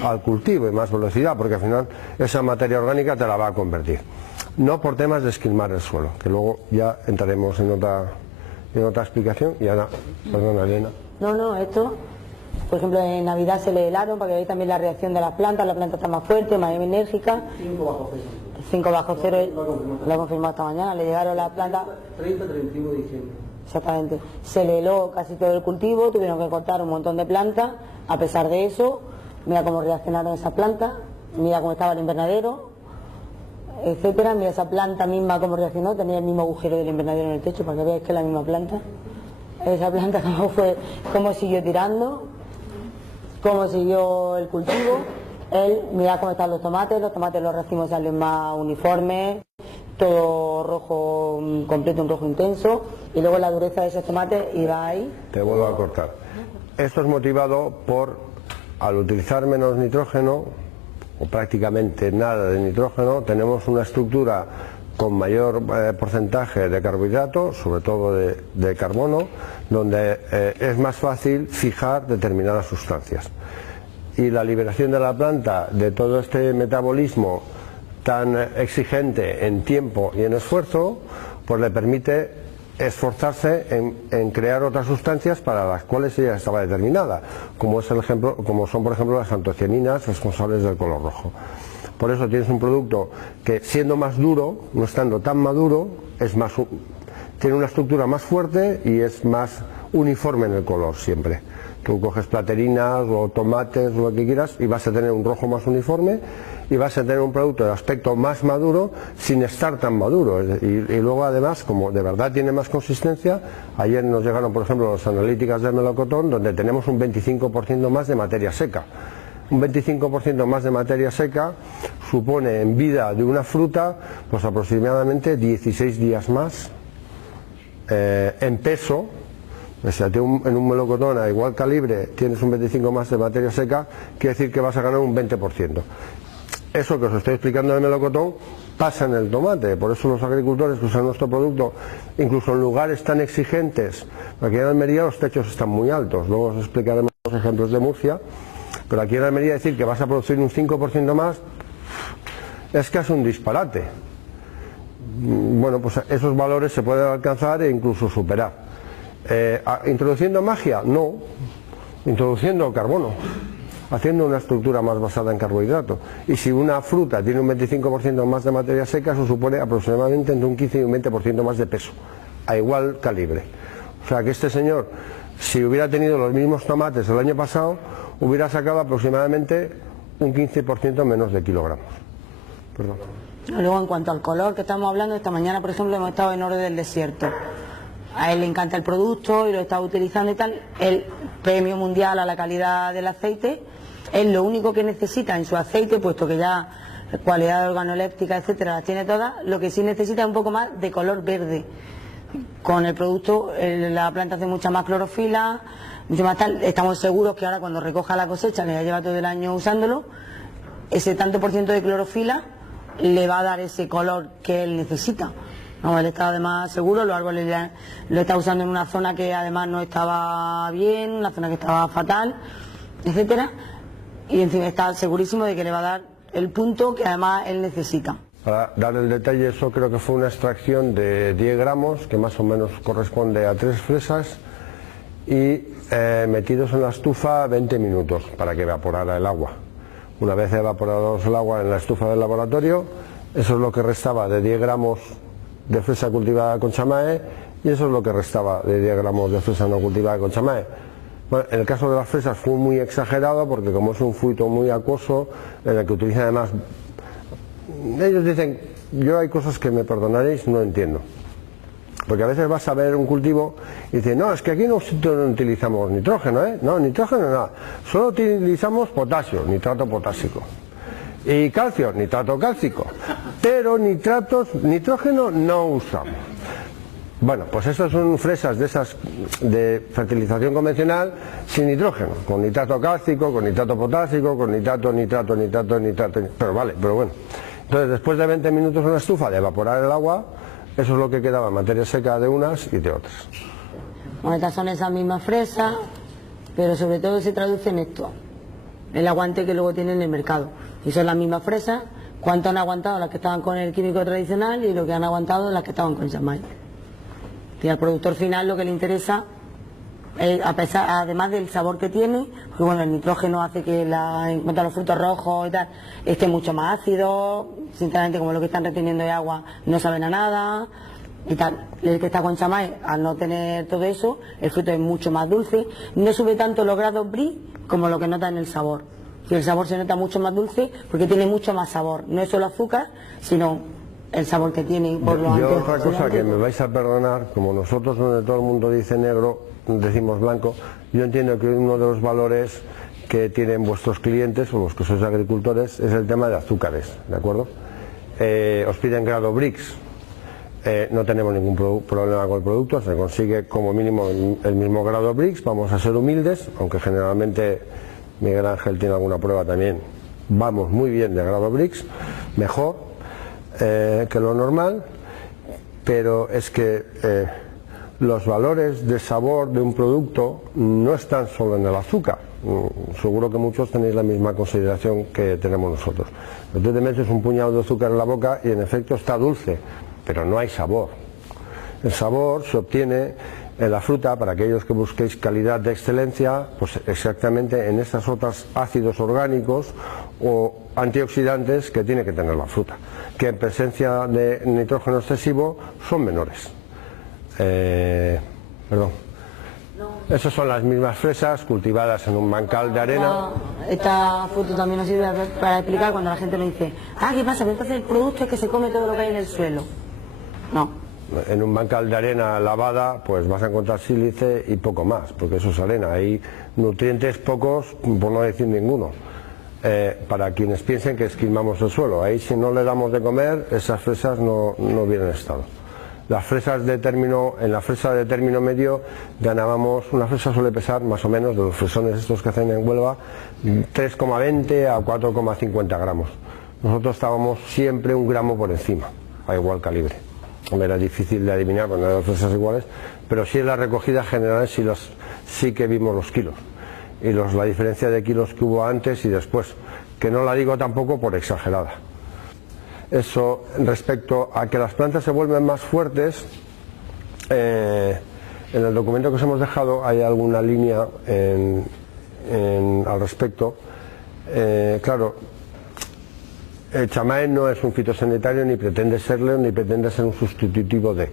al cultivo y más velocidad, porque al final esa materia orgánica te la va a convertir. No por temas de esquilmar el suelo, que luego ya entraremos en otra explicación. Y ahora, perdona, Elena. No, esto, por ejemplo, en Navidad se le helaron para que veáis también la reacción de las plantas. La planta está más fuerte, más enérgica. 5 bajo 0. 5 bajo 0, lo ha confirmado esta mañana. Le llegaron las plantas. 30-31 de diciembre. Exactamente. Se le heló casi todo el cultivo, tuvieron que cortar un montón de plantas. A pesar de eso, mira cómo reaccionaron esas plantas, mira cómo estaba el invernadero, etcétera. Mira esa planta misma cómo reaccionó, tenía el mismo agujero del invernadero en el techo para que veáis que es la misma planta. Esa planta cómo siguió tirando, cómo siguió el cultivo. Mira cómo están los tomates los racimos salen más uniformes, todo rojo completo, un rojo intenso, y luego la dureza de esos tomates iba ahí. Te vuelvo a cortar. Esto es motivado por al utilizar menos nitrógeno, o prácticamente nada de nitrógeno, tenemos una estructura con mayor porcentaje de carbohidratos, sobre todo de carbono, donde es más fácil fijar determinadas sustancias. Y la liberación de la planta de todo este metabolismo tan exigente en tiempo y en esfuerzo, pues le permite esforzarse en crear otras sustancias para las cuales ella estaba determinada, como son por ejemplo las antocianinas responsables del color rojo. Por eso tienes un producto que, siendo más duro, no estando tan maduro, tiene una estructura más fuerte y es más uniforme en el color siempre. Tú coges platerinas o tomates o lo que quieras y vas a tener un rojo más uniforme y vas a tener un producto de aspecto más maduro sin estar tan maduro. Y luego además, como de verdad tiene más consistencia, ayer nos llegaron por ejemplo las analíticas de melocotón, donde tenemos un 25% más de materia seca. Un 25% más de materia seca supone en vida de una fruta pues aproximadamente 16 días más en peso. O sea, en un melocotón a igual calibre tienes un 25 más de materia seca, quiere decir que vas a ganar un 20%. Eso que os estoy explicando del melocotón pasa en el tomate, por eso los agricultores que usan nuestro producto, incluso en lugares tan exigentes, aquí en Almería los techos están muy altos, luego os explicaremos los ejemplos de Murcia, pero aquí en Almería decir que vas a producir un 5% más es casi un disparate. Bueno, pues esos valores se pueden alcanzar e incluso superar. ¿Introduciendo magia? No, introduciendo carbono, haciendo una estructura más basada en carbohidratos. Y si una fruta tiene un 25% más de materia seca, eso supone aproximadamente entre un 15 y un 20% más de peso, a igual calibre. O sea que este señor, si hubiera tenido los mismos tomates el año pasado, hubiera sacado aproximadamente un 15% menos de kilogramos. Perdón. Luego, en cuanto al color que estamos hablando, esta mañana por ejemplo hemos estado en Oro del Desierto. A él le encanta el producto y lo está utilizando y tal. El premio mundial a la calidad del aceite es lo único que necesita en su aceite, puesto que ya cualidad organoléptica, etcétera, las tiene todas. Lo que sí necesita es un poco más de color verde. Con el producto la planta hace mucha más clorofila, mucho más tal. Estamos seguros que ahora cuando recoja la cosecha, le lleva todo el año usándolo, ese tanto por ciento de clorofila le va a dar ese color que él necesita. No, él está además seguro, los árboles lo está usando en una zona que además no estaba bien, una zona que estaba fatal, etcétera, y encima está segurísimo de que le va a dar el punto que además él necesita. Para dar el detalle, eso creo que fue una extracción de 10 gramos, que más o menos corresponde a 3 fresas, y metidos en la estufa 20 minutos para que evaporara el agua. Una vez evaporado el agua en la estufa del laboratorio, eso es lo que restaba de 10 gramos de fresa cultivada con chamae, y eso es lo que restaba de 10 gramos de fresa no cultivada con chamae. Bueno, en el caso de las fresas fue muy exagerado, porque como es un fruto muy acuoso, en el que utilizan además, ellos dicen, yo hay cosas que me perdonaréis, no entiendo. Porque a veces vas a ver un cultivo y dices, no, es que aquí no utilizamos nitrógeno, no, nitrógeno nada, solo utilizamos potasio, nitrato potásico. Y calcio, nitrato cálcico, pero nitrógeno no usamos. Bueno, pues esas son fresas de esas de fertilización convencional sin nitrógeno, con nitrato cálcico, con nitrato potásico, con nitrato, pero vale, pero bueno. Entonces, después de 20 minutos en la estufa de evaporar el agua, eso es lo que quedaba, materia seca de unas y de otras. Bueno, estas son esas mismas fresas, pero sobre todo se traduce en esto, el aguante que luego tienen en el mercado. Y son las mismas fresas, cuánto han aguantado las que estaban con el químico tradicional y lo que han aguantado las que estaban con chamae. Y al productor final lo que le interesa, además del sabor que tiene, porque bueno, el nitrógeno hace que en cuanto a los frutos rojos y tal, esté mucho más ácido, sinceramente como lo que están reteniendo de agua no saben a nada y tal. El que está con chamae, al no tener todo eso, el fruto es mucho más dulce, no sube tanto los grados brie como lo que nota en el sabor. Y el sabor se nota mucho más dulce porque tiene mucho más sabor, no es solo azúcar, sino el sabor que tiene por lo Yo otra cosa que me vais a perdonar, como nosotros donde todo el mundo dice negro, decimos blanco, yo entiendo que uno de los valores que tienen vuestros clientes o los que sois agricultores es el tema de azúcares, ¿de acuerdo? Os piden grado Brix, no tenemos ningún problema con el producto, se consigue como mínimo el mismo grado Brix, vamos a ser humildes, aunque generalmente Miguel Ángel tiene alguna prueba también, vamos muy bien de grado Brix, mejor que lo normal, pero es que los valores de sabor de un producto no están solo en el azúcar. Seguro que muchos tenéis la misma consideración que tenemos nosotros. Tú te metes un puñado de azúcar en la boca y en efecto está dulce, pero no hay sabor. El sabor se obtiene en la fruta, para aquellos que busquéis calidad de excelencia, pues exactamente en estos otros ácidos orgánicos o antioxidantes que tiene que tener la fruta, que en presencia de nitrógeno excesivo son menores. Perdón. Esas son las mismas fresas cultivadas en un bancal de arena. Esta foto también nos sirve para explicar cuando la gente nos dice, ¿qué pasa? Que entonces el producto es que se come todo lo que hay en el suelo. No. En un bancal de arena lavada, pues vas a encontrar sílice y poco más, porque eso es arena. Hay nutrientes pocos, por no decir ninguno. Para quienes piensen que esquilmamos el suelo, ahí si no le damos de comer, esas fresas no vienen en estado. Las fresas de término, en la fresa de término medio ganábamos, una fresa suele pesar más o menos, de los fresones estos que hacen en Huelva, 3,20 a 4,50 gramos. Nosotros estábamos siempre 1 gramo por encima, a igual calibre. Era difícil de adivinar cuando eran fresas iguales, pero sí en la recogida general sí que vimos los kilos. Y la diferencia de kilos que hubo antes y después, que no la digo tampoco por exagerada. Eso respecto a que las plantas se vuelven más fuertes, en el documento que os hemos dejado hay alguna línea al respecto. Claro, el chamay no es un fitosanitario, ni pretende serlo, ni pretende ser un sustitutivo de.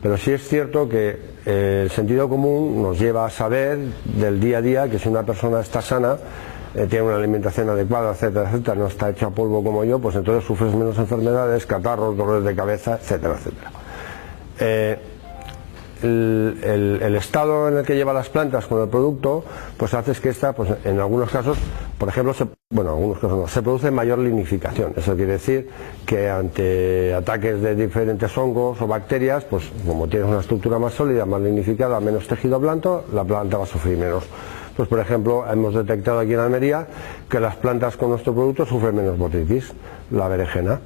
Pero sí es cierto que el sentido común nos lleva a saber del día a día que si una persona está sana, tiene una alimentación adecuada, etcétera, etcétera, no está hecha polvo como yo, pues entonces sufres menos enfermedades, catarros, dolores de cabeza, etcétera, etcétera. El estado en el que lleva las plantas con el producto, pues hace que esta, pues en algunos casos, por ejemplo, en algunos casos no, se produce mayor lignificación. Eso quiere decir que ante ataques de diferentes hongos o bacterias, pues como tienes una estructura más sólida, más lignificada, menos tejido blando, la planta va a sufrir menos. Pues por ejemplo, hemos detectado aquí en Almería que las plantas con nuestro producto sufren menos botrytis, la berenjena.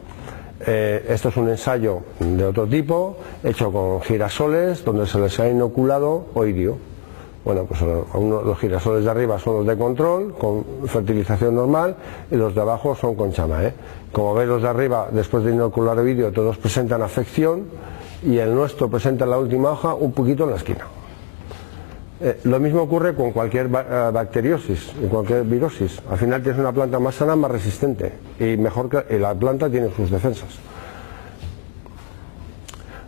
Esto es un ensayo de otro tipo, hecho con girasoles, donde se les ha inoculado oidio. Bueno, pues los girasoles de arriba son los de control, con fertilización normal, y los de abajo son con chamay. Como veis, los de arriba, después de inocular oidio, todos presentan afección, y el nuestro presenta en la última hoja un poquito en la esquina. Lo mismo ocurre con cualquier bacteriosis y cualquier virosis. Al final tienes una planta más sana, más resistente y mejor que la planta tiene sus defensas.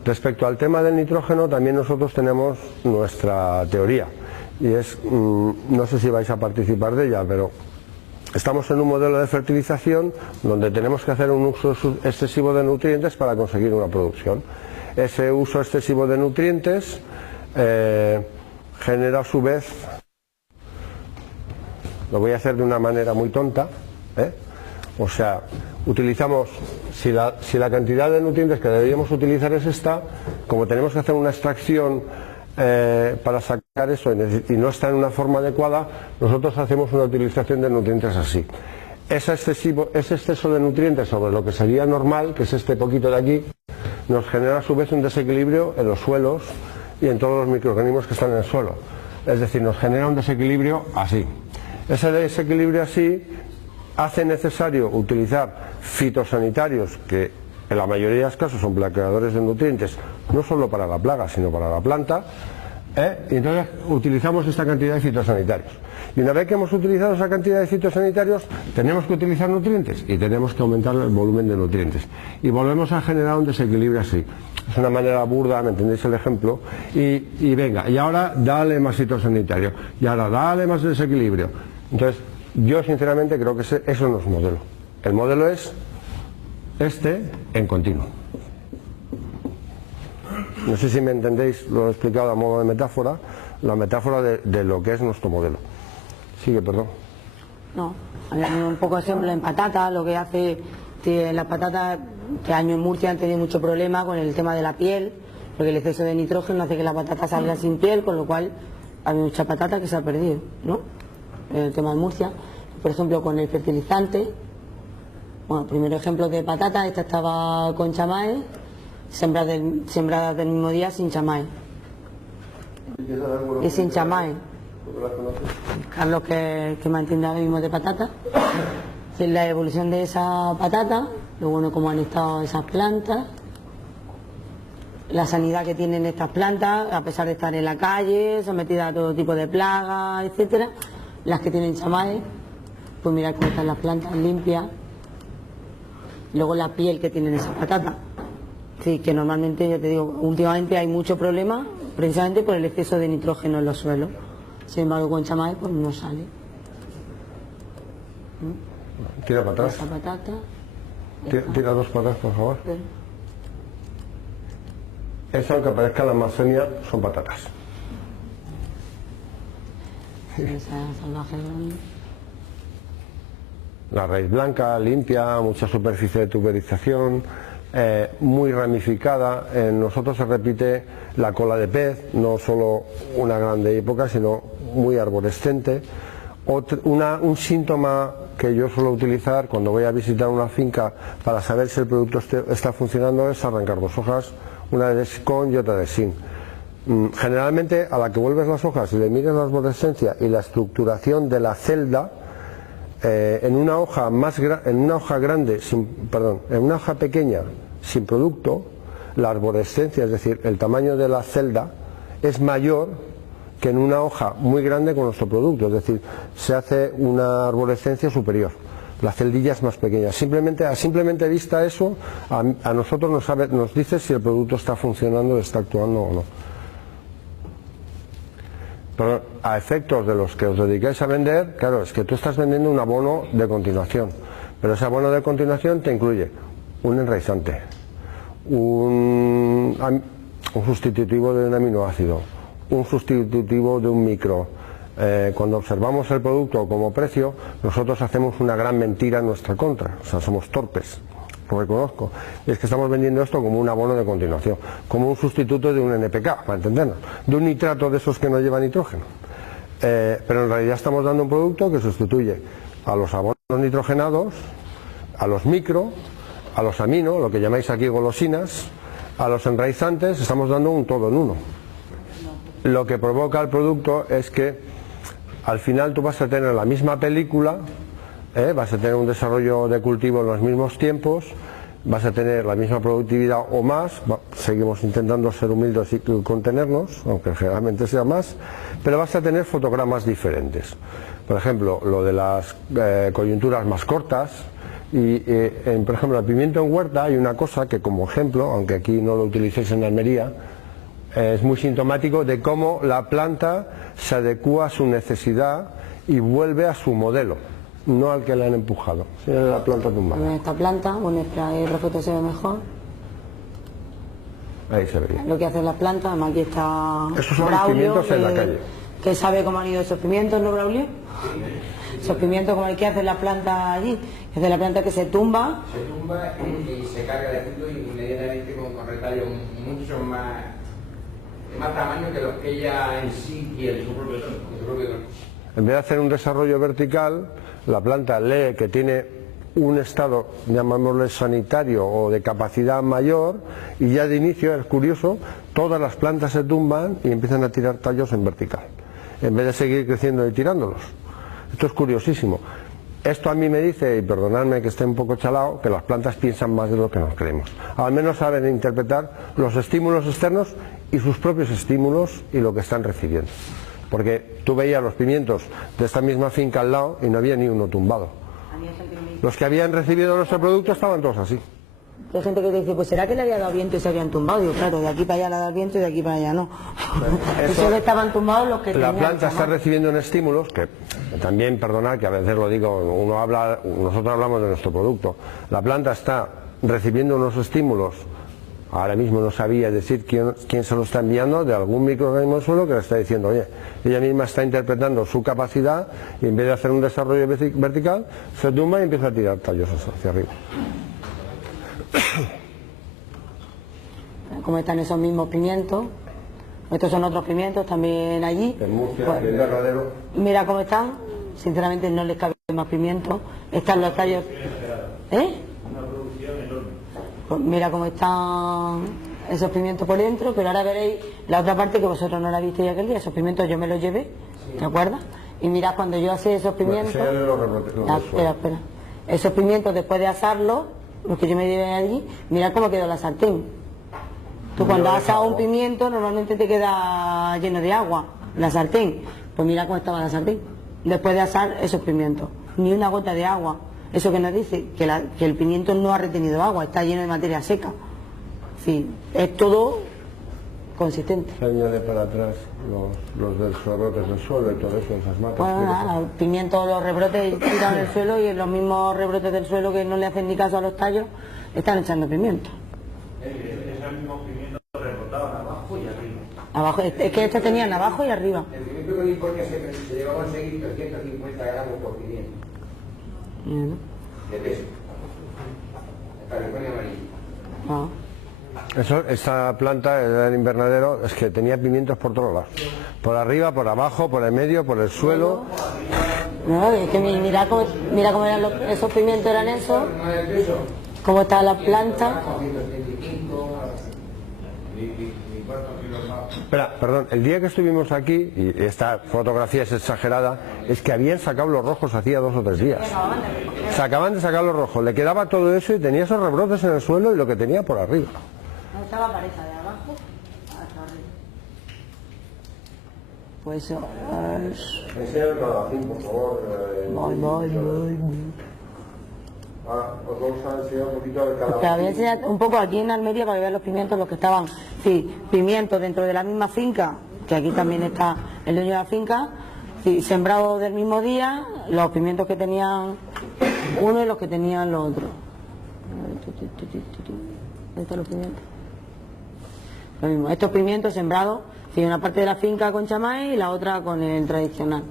Respecto al tema del nitrógeno, también nosotros tenemos nuestra teoría y es, no sé si vais a participar de ella, pero estamos en un modelo de fertilización donde tenemos que hacer un uso excesivo de nutrientes para conseguir una producción. Ese uso excesivo de nutrientes genera a su vez, lo voy a hacer de una manera muy tonta, o sea, utilizamos, si la cantidad de nutrientes que deberíamos utilizar es esta, como tenemos que hacer una extracción para sacar eso y no está en una forma adecuada, nosotros hacemos una utilización de nutrientes así. Ese exceso de nutrientes sobre lo que sería normal, que es este poquito de aquí, nos genera a su vez un desequilibrio en los suelos y en todos los microorganismos que están en el suelo. Es decir, nos genera un desequilibrio así. Ese desequilibrio así hace necesario utilizar fitosanitarios que en la mayoría de los casos son bloqueadores de nutrientes, no solo para la plaga, sino para la planta, y entonces utilizamos esta cantidad de fitosanitarios. Y una vez que hemos utilizado esa cantidad de fitosanitarios, tenemos que utilizar nutrientes y tenemos que aumentar el volumen de nutrientes. Y volvemos a generar un desequilibrio así. Es una manera burda, ¿me entendéis el ejemplo? Y venga, y ahora dale más fitosanitario, y ahora dale más desequilibrio. Entonces, yo sinceramente creo que eso no es modelo. El modelo es este en continuo. No sé si me entendéis, lo he explicado a modo de metáfora, la metáfora de lo que es nuestro modelo. Sigue, perdón. No, un poco ejemplo en patata, lo que hace que la patata, este año en Murcia han tenido mucho problema con el tema de la piel, porque el exceso de nitrógeno hace que la patata salga sin piel, con lo cual hay mucha patata que se ha perdido, ¿no? el tema de Murcia, por ejemplo con el fertilizante. Bueno, primero ejemplo de patata, esta estaba con chamae, sembrada del mismo día sin chamae. Y sin chamae. Carlos que me entiende ahora mismo de patata. Es la evolución de esa patata, lo bueno cómo han estado esas plantas, la sanidad que tienen estas plantas, a pesar de estar en la calle, sometidas a todo tipo de plagas, etcétera. Las que tienen chamae, pues mirad cómo están las plantas limpias. Luego la piel que tienen esas patatas. Sí, que normalmente, yo te digo, últimamente hay mucho problema precisamente por el exceso de nitrógeno en los suelos. Sin embargo, con chamae pues no sale. Tira para atrás. Esa patata. Tira 2 para atrás, por favor. Eso, aunque parezca en la Amazonia, son patatas. Esa salvaje grande. La raíz blanca, limpia, mucha superficie de tuberización, muy ramificada. En nosotros se repite la cola de pez, no solo una grande época, sino muy arborescente. Un síntoma que yo suelo utilizar cuando voy a visitar una finca para saber si el producto está funcionando es arrancar 2 hojas, una de con y otra de sin. Generalmente, a la que vuelves las hojas y le miras la arborescencia y la estructuración de la celda, en una hoja pequeña sin producto, la arborescencia, es decir, el tamaño de la celda es mayor que en una hoja muy grande con nuestro producto, es decir, se hace una arborescencia superior, la celdilla es más pequeña. A simplemente vista eso, a nosotros nos dice si el producto está funcionando, está actuando o no. Pero a efectos de los que os dedicáis a vender, claro, es que tú estás vendiendo un abono de continuación, pero ese abono de continuación te incluye un enraizante, un sustitutivo de un aminoácido, un sustitutivo de un micro. Cuando observamos el producto como precio, nosotros hacemos una gran mentira en nuestra contra, o sea, somos torpes, lo reconozco. Y es que estamos vendiendo esto como un abono de continuación, como un sustituto de un NPK, para entendernos, de un nitrato de esos que no lleva nitrógeno. Pero en realidad estamos dando un producto que sustituye a los abonos nitrogenados, a los micro, a los amino, lo que llamáis aquí golosinas, a los enraizantes, estamos dando un todo en uno. Lo que provoca el producto es que al final tú vas a tener la misma película, vas a tener un desarrollo de cultivo en los mismos tiempos, vas a tener la misma productividad o más, seguimos intentando ser humildes y contenernos, aunque generalmente sea más, pero vas a tener fotogramas diferentes. Por ejemplo, lo de las coyunturas más cortas, y por ejemplo, el pimiento en huerta hay una cosa que como ejemplo, aunque aquí no lo utilicéis en Almería, es muy sintomático de cómo la planta se adecúa a su necesidad y vuelve a su modelo, no al que le han empujado, sino a la planta tumbada. En esta planta, bueno, el reflejo se ve mejor. Ahí se veía. Lo que hace la planta, además aquí está Esos son Braulio, los pimientos en la calle. Que sabe cómo han ido esos pimientos, ¿no, Braulio? Esos pimientos como el que hace la planta allí, que hace la planta que se tumba. Se tumba y se carga de fruto inmediatamente con retallo mucho más tamaño que los que ella en sí quiere, su propio tronco. En vez de hacer un desarrollo vertical, la planta lee que tiene un estado, llamémosle sanitario o de capacidad mayor, y ya de inicio, es curioso, todas las plantas se tumban y empiezan a tirar tallos en vertical, en vez de seguir creciendo y tirándolos. Esto es curiosísimo. Esto a mí me dice, y perdonadme que esté un poco chalado, que las plantas piensan más de lo que nos creemos. Al menos saben interpretar los estímulos externos y sus propios estímulos y lo que están recibiendo. Porque tú veías los pimientos de esta misma finca al lado y no había ni uno tumbado. Los que habían recibido nuestro producto estaban todos así. Hay gente que te dice, pues será que le había dado viento y se habían tumbado. Digo, claro, de aquí para allá le ha dado viento y de aquí para allá no. Solo estaban tumbados los que la tenían. planta está recibiendo en estímulos que también, perdonad que a veces lo digo, nosotros hablamos de nuestro producto. La planta está recibiendo unos estímulos, ahora mismo no sabía decir quién se lo está enviando, de algún microorganismo del suelo que le está diciendo, oye, ella misma está interpretando su capacidad y en vez de hacer un desarrollo vertical, se tumba y empieza a tirar tallos hacia arriba. Como están esos mismos pimientos, estos son otros pimientos también allí. En Murcia, Pues, en el Derradero. mira cómo están, sinceramente no les cabe más pimiento. Están los tallos. ¿Eh? Una producción enorme. Pues mira cómo están esos pimientos por dentro, pero ahora veréis la otra parte que vosotros no la visteis aquel día. Esos pimientos yo me los llevé, ¿te acuerdas? Y mirad cuando yo hacía esos pimientos. Espera. Esos pimientos después de asarlos, los que yo me llevé allí, mirad cómo quedó la sartén. Tú cuando has asado un pimiento normalmente te queda lleno de agua, la sartén. Pues mira cómo estaba la sartén, después de asar esos pimientos. Ni una gota de agua. Eso que nos dice que el pimiento no ha retenido agua, está lleno de materia seca. Sí, es todo consistente. Se añade para atrás los rebrotes del suelo y todo eso, esas matas. Bueno, nada, los pimientos, los rebrotes tiran del suelo y los mismos rebrotes del suelo que no le hacen ni caso a los tallos están echando pimiento. Esos mismos pimientos rebotaban abajo y arriba. Abajo, es que estos tenían abajo y arriba. El pimiento que le importa se llegó a conseguir 350 gramos por pimiento de peso. El California amarillo. Esta planta del invernadero es que tenía pimientos por todos lados. Por arriba, por abajo, por el medio, por el suelo. No, es que mira cómo eran esos pimientos, eran esos. Cómo está la planta. Espera, perdón, el día que estuvimos aquí, y esta fotografía es exagerada, es que habían sacado los rojos hacía 2 o 3 días. Se acaban de sacar los rojos, le quedaba todo eso y tenía esos rebrotes en el suelo y lo que tenía por arriba. No estaba pareja de abajo hasta arriba. Pues eso es... Enseña el calabacín, por favor. Os vamos a enseñar un poquito del calabacín. Te voy a enseñar un poco aquí en Almería para que vean los pimientos, los que estaban, sí, pimientos dentro de la misma finca, que aquí también está el dueño de la finca, sí, sembrados del mismo día, los pimientos que tenían uno y los que tenían los otros. ¿Dónde están los pimientos? Lo mismo, estos pimientos sembrados, sí, una parte de la finca con chamay y la otra con el tradicional.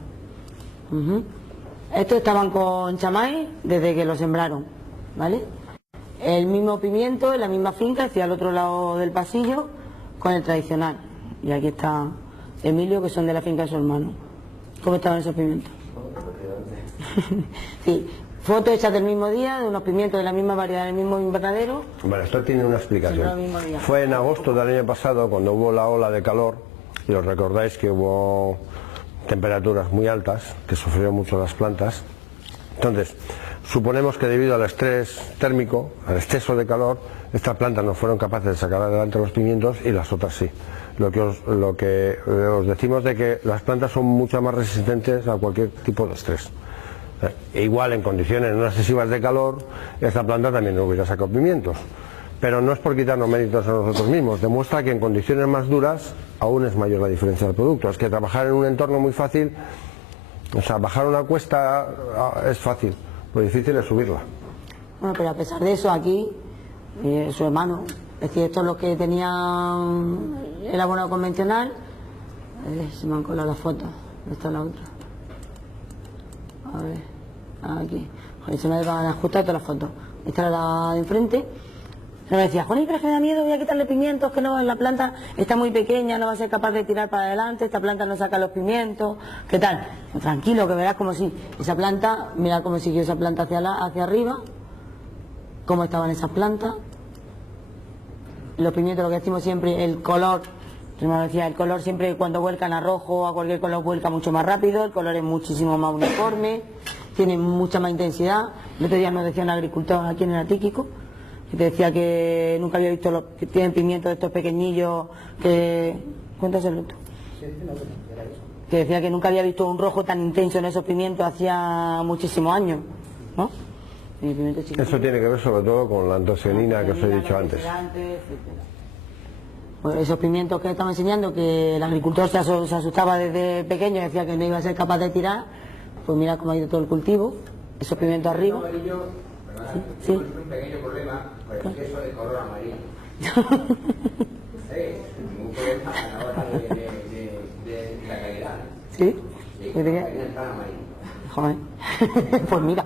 Estos estaban con chamay desde que lo sembraron, ¿vale? El mismo pimiento en la misma finca, hacia el otro lado del pasillo, con el tradicional. Y aquí está Emilio, que son de la finca de su hermano. ¿Cómo estaban esos pimientos? Sí, fotos hechas del mismo día, de unos pimientos de la misma variedad, del mismo invernadero. Bueno, esto tiene una explicación. Fue en agosto del año pasado, cuando hubo la ola de calor, y os recordáis que hubo temperaturas muy altas, que sufrieron mucho las plantas. Entonces, suponemos que debido al estrés térmico, al exceso de calor, estas plantas no fueron capaces de sacar adelante los pimientos y las otras sí. Lo que os decimos de que las plantas son mucho más resistentes a cualquier tipo de estrés. E igual en condiciones no excesivas de calor, esta planta también no hubiera sacado pimientos. Pero no es por quitarnos méritos a nosotros mismos, demuestra que en condiciones más duras aún es mayor la diferencia del producto. Es que trabajar en un entorno muy fácil, o sea, bajar una cuesta es fácil, lo difícil es subirla. Bueno, pero a pesar de eso, aquí, su hermano, es decir, estos los que tenían el abono convencional, se me han colado las fotos, esta es la otra. A ver, aquí, joder, se me van a ajustar todas las fotos. Esta era la de enfrente. Se me decía, Joni, pero es que me da miedo, voy a quitarle pimientos, que no, la planta está muy pequeña, no va a ser capaz de tirar para adelante, esta planta no saca los pimientos, ¿qué tal? Tranquilo, que verás como si esa planta, mira cómo siguió esa planta hacia arriba, cómo estaban esas plantas. Los pimientos, lo que decimos siempre, el color, yo me decía, el color siempre cuando vuelcan a rojo o a cualquier color vuelca mucho más rápido, el color es muchísimo más uniforme, tiene mucha más intensidad. El otro día nos decía un agricultor aquí en el Atíquico, que te decía que nunca había visto los que tienen pimientos de estos pequeñillos que... Cuéntaselo tú. Que decía que nunca había visto un rojo tan intenso en esos pimientos hacía muchísimos años, ¿no? Eso tiene que ver sobre todo con la antocianina que os he dicho antes. Pues esos pimientos que estaba enseñando, que el agricultor se asustaba desde pequeño, decía que no iba a ser capaz de tirar, pues mira cómo ha ido todo el cultivo, esos pimientos arriba. Sí. Un pequeño problema con el queso de color amarillo. Un problema a la hora de la calidad. ¿Sí? Sí, la calidad está amarillo. Joder, pues mira.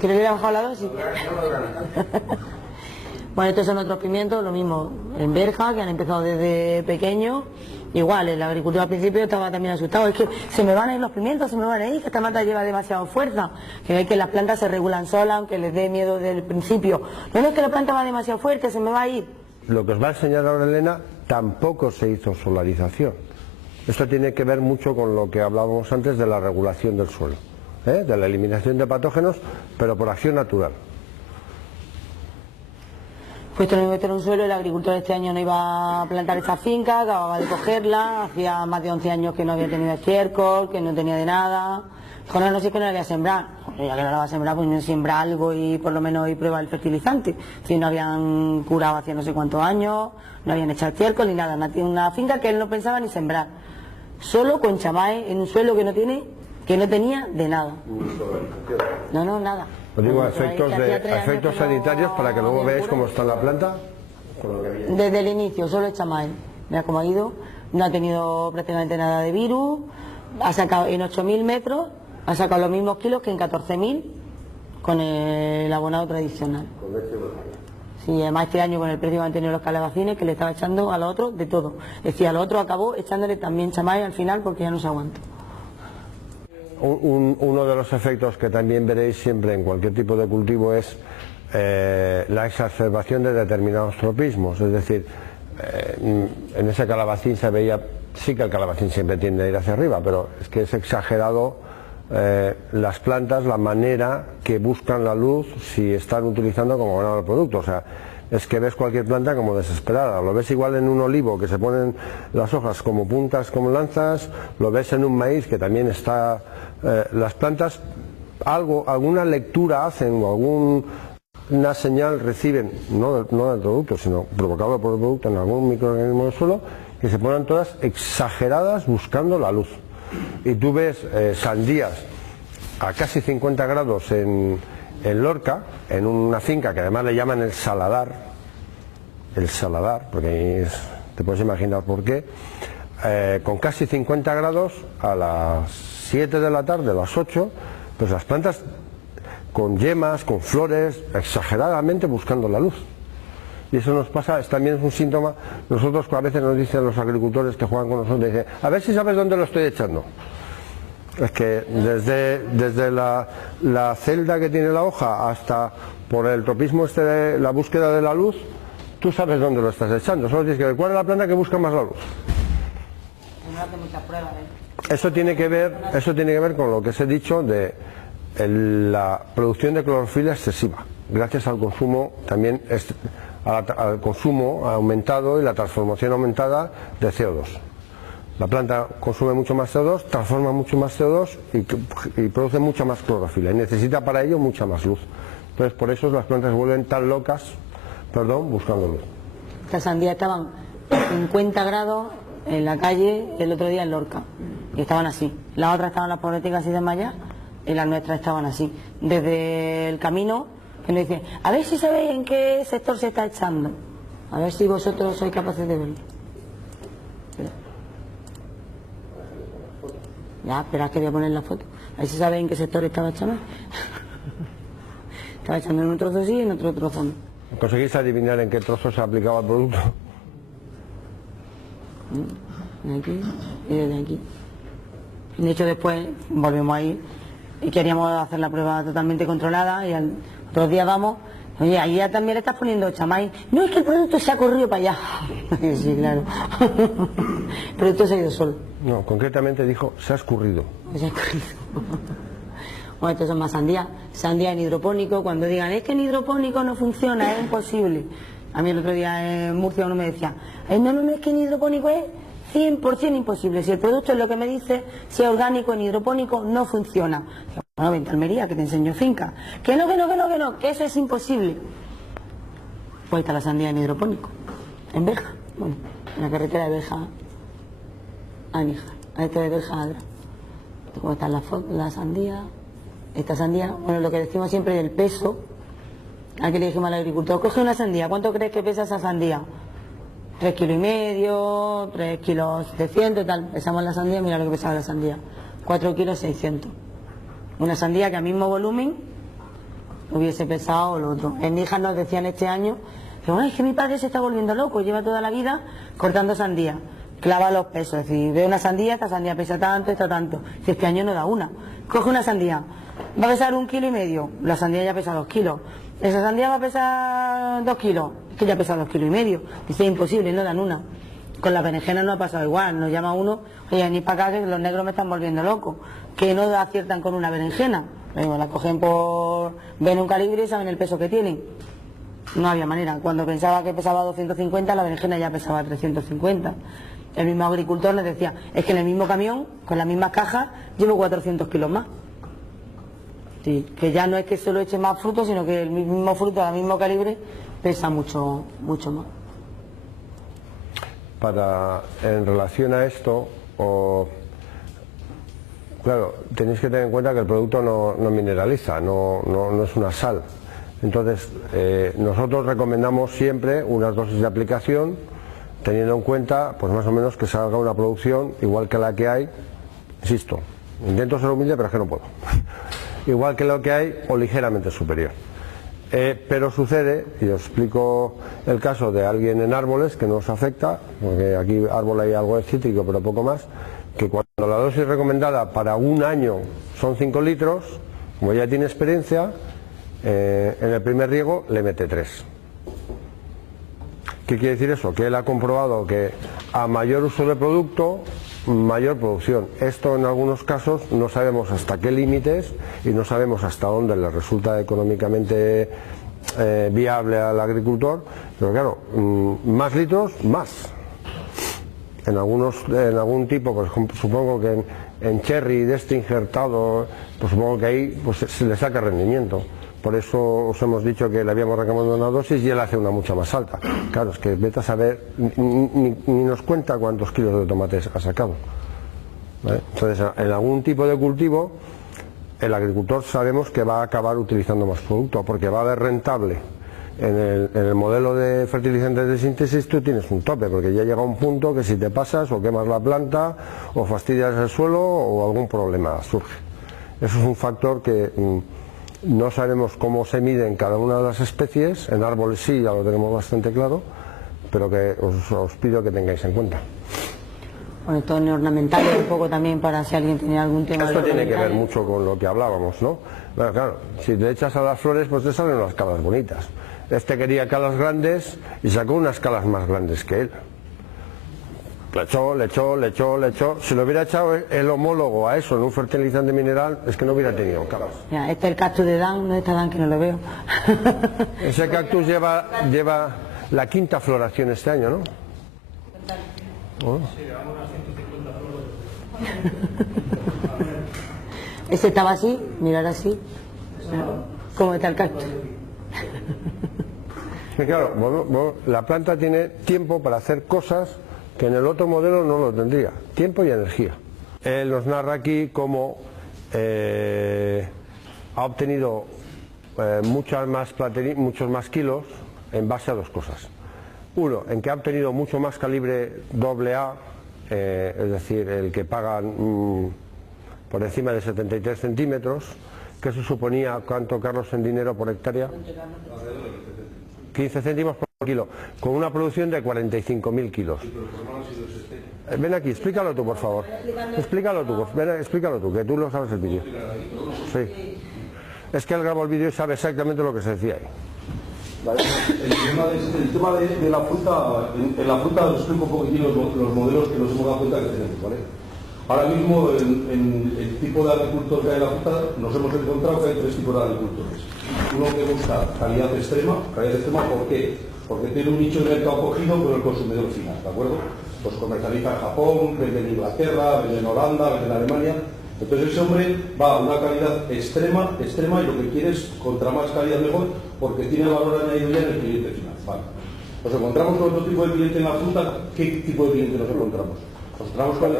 ¿Que le hubiera bajado la dosis? Bueno, estos son otros pimientos, lo mismo en verja, que han empezado desde pequeños. Igual, el agricultor al principio estaba también asustado. Es que se me van a ir los pimientos, se me van a ir, que esta mata lleva demasiada fuerza. Que ve que las plantas se regulan solas, aunque les dé miedo desde el principio. No es que la planta va demasiado fuerte, se me va a ir. Lo que os va a enseñar ahora Elena, tampoco se hizo solarización. Esto tiene que ver mucho con lo que hablábamos antes de la regulación del suelo, de la eliminación de patógenos, pero por acción natural. Pues tenemos que meter un suelo, el agricultor este año no iba a plantar esta finca, acababa de cogerla, hacía más de 11 años que no había tenido estiércol, que no tenía de nada. Dijo, no sé que no la voy a sembrar. Ya que no la va a sembrar, pues no siembra algo y por lo menos hoy prueba el fertilizante. Si no habían curado hacía no sé cuántos años, no habían echado estiércol ni nada, una finca que él no pensaba ni sembrar. Solo con chamae en un suelo que no tenía de nada. No, nada. Os digo, efectos sanitarios para que luego veáis cómo está la planta. Desde el inicio, solo el chamae. Mira cómo ha ido, no ha tenido prácticamente nada de virus, ha sacado en 8.000 metros, ha sacado los mismos kilos que en 14.000 con el abonado tradicional. Sí, además este año con el precio que han tenido los calabacines, que le estaba echando a los otros de todo. Es decir, a los otros acabó echándole también chamae al final porque ya no se aguanta. Uno de los efectos que también veréis siempre en cualquier tipo de cultivo es la exacerbación de determinados tropismos. Es decir, en ese calabacín se veía, sí que el calabacín siempre tiende a ir hacia arriba, pero es que es exagerado las plantas, la manera que buscan la luz si están utilizando como ganado el producto. O sea, es que ves cualquier planta como desesperada. Lo ves igual en un olivo, que se ponen las hojas como puntas, como lanzas. Lo ves en un maíz, que también está... las plantas alguna lectura hacen o alguna señal reciben, no del producto, sino provocado por el producto en algún microorganismo del suelo, que se ponen todas exageradas buscando la luz. Y tú ves sandías a casi 50 grados en Lorca, en una finca que además le llaman el saladar, porque te puedes imaginar por qué, con casi 50 grados a las 7 de la tarde, a las 8, pues las plantas con yemas, con flores, exageradamente buscando la luz. Y eso nos pasa, también es un síntoma. Nosotros a veces nos dicen los agricultores que juegan con nosotros, dicen, a ver si sabes dónde lo estoy echando. Es que desde la celda que tiene la hoja hasta por el tropismo de la búsqueda de la luz, tú sabes dónde lo estás echando. Solo tienes que ver cuál es la planta que busca más la luz. Eso tiene que ver con lo que os he dicho de la producción de clorofila excesiva, gracias al consumo también al consumo aumentado y la transformación aumentada de CO2. La planta consume mucho más CO2, transforma mucho más CO2 y produce mucha más clorofila y necesita para ello mucha más luz. Entonces por eso las plantas se vuelven tan locas, buscando luz. Estas sandías estaban a 50 grados en la calle el otro día en Lorca y estaban así. Las otras estaban las pobreticas así de Maya y las nuestras estaban así. Desde el camino que nos dicen, a ver si sabéis en qué sector se está echando, a ver si vosotros sois capaces de verlo. Ya, esperad que voy a poner la foto. A ver si sabéis en qué sector estaba echando. Estaba echando en un trozo sí y en otro trozo no. ¿Conseguís adivinar en qué trozo se aplicaba el producto? De aquí y desde aquí. De hecho después volvemos a ir y queríamos hacer la prueba totalmente controlada y otros días vamos, oye, ahí ya también le estás poniendo chamaí. No, es que el producto se ha corrido para allá. Sí, claro. El producto se ha ido solo. No, concretamente dijo, se ha escurrido. Se ha escurrido. Bueno, estos son más sandías. Sandía en hidropónico. Cuando digan, es que en hidropónico no funciona, es imposible. A mí el otro día en Murcia uno me decía, no, es que en hidropónico es 100% imposible. Si el producto es lo que me dice, si es orgánico, en hidropónico no funciona. Bueno, vente a Almería, que te enseño finca. Que no, que eso es imposible. Pues está la sandía en hidropónico, en Berja. Bueno, en la carretera de Berja a Níjar, a esto de Berja a Adra. ¿Cómo está la sandía? Esta sandía, bueno, lo que decimos siempre es el peso. Aquí le dijimos al agricultor, coge una sandía, ¿cuánto crees que pesa esa sandía? 3,5 kilos, 3 kilos 700 y tal. Pesamos la sandía, mira lo que pesaba la sandía, 4 kilos 600. Una sandía que a mismo volumen hubiese pesado lo otro. En Níjar nos decían este año Digo, es que mi padre se está volviendo loco, lleva toda la vida cortando sandía, clava los pesos, es decir, ve una sandía, esta sandía pesa tanto, esta tanto, si este año no da una, coge una sandía, va a pesar 1,5 kilos, la sandía ya pesa 2 kilos, esa sandía va a pesar 2 kilos, es que ya pesa 2,5 kilos, dice, imposible, no dan una. Con la berenjena no ha pasado igual, nos llama uno, oye, venid para acá que los negros me están volviendo loco, que no aciertan con una berenjena, luego la cogen ven un calibre y saben el peso que tienen. No había manera, cuando pensaba que pesaba 250, la berenjena ya pesaba 350. El mismo agricultor nos decía, es que en el mismo camión, con las mismas cajas, llevo 400 kilos más. Sí, que ya no es que solo eche más fruto, sino que el mismo fruto, al mismo calibre, pesa mucho más. En relación a esto, claro, tenéis que tener en cuenta que el producto no mineraliza, no es una sal. Entonces, nosotros recomendamos siempre unas dosis de aplicación, teniendo en cuenta, pues más o menos, que salga una producción igual que la que hay, insisto, intento ser humilde, pero es que no puedo, igual que lo que hay o ligeramente superior. Pero sucede, y os explico el caso de alguien en árboles que nos afecta, porque aquí árbol hay algo de cítrico, pero poco más, que cuando la dosis recomendada para un año son 5 litros, como ya tiene experiencia, en el primer riego le mete 3. ¿Qué quiere decir eso? Que él ha comprobado que a mayor uso de producto, mayor producción. Esto en algunos casos no sabemos hasta qué límites y no sabemos hasta dónde le resulta económicamente viable al agricultor, pero claro, más litros, más. En algún tipo, pues supongo que en cherry de este injertado, pues supongo que ahí pues se le saca rendimiento. Por eso os hemos dicho que le habíamos recomendado una dosis y él hace una mucha más alta. Claro, es que vete a saber, ni nos cuenta cuántos kilos de tomates ha sacado, ¿vale? Entonces, en algún tipo de cultivo, el agricultor sabemos que va a acabar utilizando más producto, porque va a ver rentable. En el modelo de fertilizantes de síntesis tú tienes un tope, porque ya llega un punto que si te pasas o quemas la planta o fastidias el suelo o algún problema surge. Eso es un factor que no sabemos cómo se mide en cada una de las especies. En árboles sí, ya lo tenemos bastante claro, pero que os pido que tengáis en cuenta. Bueno, esto en ornamentales un poco también para si alguien tiene algún tema. Esto tiene que ver mucho con lo que hablábamos, ¿no? Bueno, claro, si te echas a las flores, pues te salen unas calas bonitas. Este quería calas grandes y sacó unas calas más grandes que él. Le echó. Si lo hubiera echado el homólogo a eso en un fertilizante mineral, es que no hubiera tenido calas. Mira, este es el cactus de Dan, no está Dan que no lo veo. Ese cactus lleva la 5ª floración este año, ¿no? Oh. Ese estaba así, mirar así, como está el cactus. Claro, la planta tiene tiempo para hacer cosas que en el otro modelo no lo tendría, tiempo y energía. Él nos narra aquí cómo ha obtenido muchos más kilos en base a 2 cosas. Uno, en que ha obtenido mucho más calibre AA, es decir, el que pagan por encima de 73 centímetros, que eso suponía, ¿cuánto, Carlos, en dinero por hectárea? 15 céntimos por kilo, con una producción de 45.000 kilos. Ven aquí, explícalo tú, por favor. Explícalo tú, que tú lo sabes el vídeo. Sí. Es que él grabó el vídeo y sabe exactamente lo que se decía ahí. ¿Vale? El tema de la fruta, en la fruta os explico un poquitín los modelos que nos hemos dado cuenta que tenemos, ¿vale? Ahora mismo, en el tipo de agricultor que hay en la fruta, nos hemos encontrado que hay 3 tipos de agricultores. Uno que busca calidad extrema, ¿por qué? Porque tiene un nicho de mercado cogido por el consumidor final, ¿de acuerdo? Pues comercializa en Japón, vende en Inglaterra, vende en Holanda, vende en Alemania. Entonces ese hombre va a una calidad extrema y lo que quiere es contra más calidad mejor, porque tiene valor añadido ya en el cliente final, ¿vale? Nos encontramos con otro tipo de cliente en la fruta. ¿Qué tipo de cliente nos encontramos? Nos encontramos con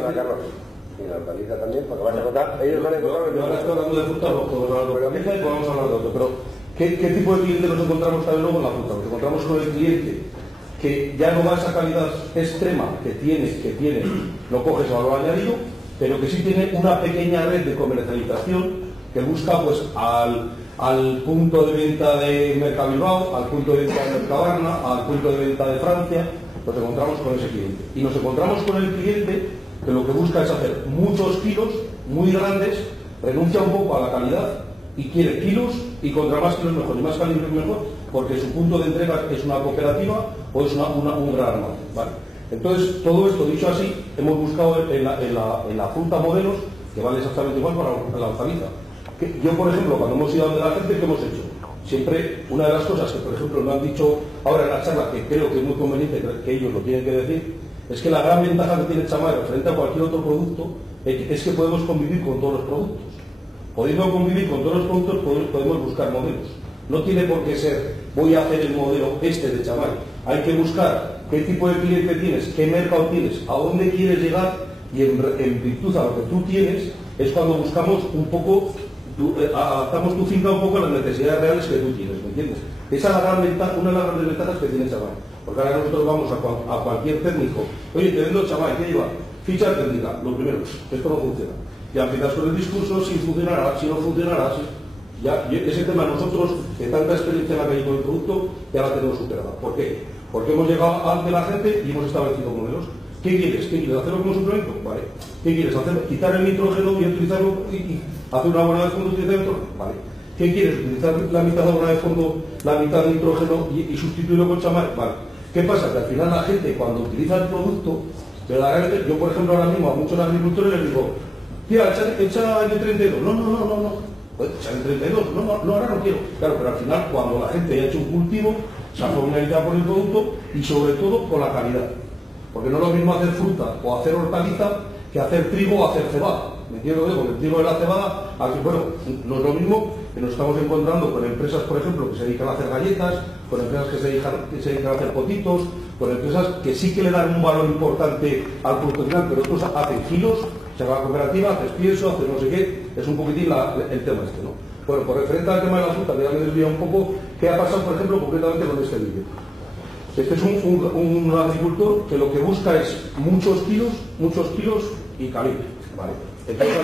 y la hortaliza también, porque vas a contar, ellos van a encontrar... Ahora estoy hablando de fruta, no podemos hablar de hortaliza y podemos hablar de otro, pero ¿qué tipo de cliente nos encontramos también luego en la fruta? Nos encontramos con el cliente que ya no va a esa calidad extrema que tiene, no coge ese valor añadido, pero que sí tiene una pequeña red de comercialización que busca pues al al punto de venta de Mercabilbao, al punto de venta de Mercabarna, al punto de venta de Francia, nos encontramos con ese cliente. Y nos encontramos con el cliente que lo que busca es hacer muchos kilos, muy grandes, renuncia un poco a la calidad y quiere kilos y contra más kilos mejor y más calibre mejor, porque su punto de entrega es una cooperativa o es un gran almacén, ¿vale? Entonces, todo esto dicho así, hemos buscado en la fruta modelos que vale exactamente igual para la hortaliza. Yo, por ejemplo, cuando hemos ido a donde la gente, ¿qué hemos hecho? Siempre, una de las cosas que, por ejemplo, me han dicho ahora en la charla, que creo que es muy conveniente que ellos lo tienen que decir, es que la gran ventaja que tiene Chamay frente a cualquier otro producto es que podemos convivir con todos los productos. Pudiendo convivir con todos los productos, podemos buscar modelos. No tiene por qué ser, voy a hacer el modelo este de Chamay. Hay que buscar qué tipo de cliente tienes, qué mercado tienes, a dónde quieres llegar, y en virtud a lo que tú tienes, es cuando buscamos un poco, adaptamos tu finca un poco a las necesidades reales que tú tienes, ¿me entiendes? Esa es una de las grandes ventajas que tiene Chamay. Porque ahora nosotros vamos a cualquier técnico, oye, te vendo Chamay, ¿qué lleva? Ficha técnica, lo primero, esto no funciona. Ya empiezas con el discurso, si funcionará, si no funcionará, ya, ese tema nosotros, de tanta experiencia en la calle con el producto, ya la tenemos superada. ¿Por qué? Porque hemos llegado ante la gente y hemos establecido modelos. ¿Qué quieres? ¿Qué quieres? ¿Hacerlo como suplemento? Vale. ¿Qué quieres? ¿Quitar el nitrógeno y utilizarlo y hacer una buena de fondo y utilizar el nitrógeno? Vale. ¿Qué quieres? ¿Utilizar la mitad de buena de fondo, la mitad de nitrógeno y sustituirlo con Chamay? Vale. ¿Qué pasa? Que al final la gente, cuando utiliza el producto, verdaderamente, yo por ejemplo ahora mismo a muchos agricultores les digo, tía, echa el 32. No. Pues echa el 32. No, ahora no quiero. Claro, pero al final, cuando la gente ha hecho un cultivo, se ha familiarizado con el producto y sobre todo con la calidad. Porque no es lo mismo hacer fruta o hacer hortaliza que hacer trigo o hacer cebada. ¿Me entiendes? Porque el trigo de la cebada, bueno, no es lo mismo que nos estamos encontrando con empresas, por ejemplo, que se dedican a hacer galletas, con empresas que se dedican a hacer potitos, con empresas que sí que le dan un valor importante al producto final, pero otros hacen kilos, se va a la cooperativa, haces pienso, haces no sé qué, es un poquitín el tema este, ¿no? Bueno, por referente al tema de la fruta, que ya me desvía un poco, ¿qué ha pasado, por ejemplo, concretamente con este vídeo? Este es un agricultor que lo que busca es muchos kilos y calibre, ¿vale? Entonces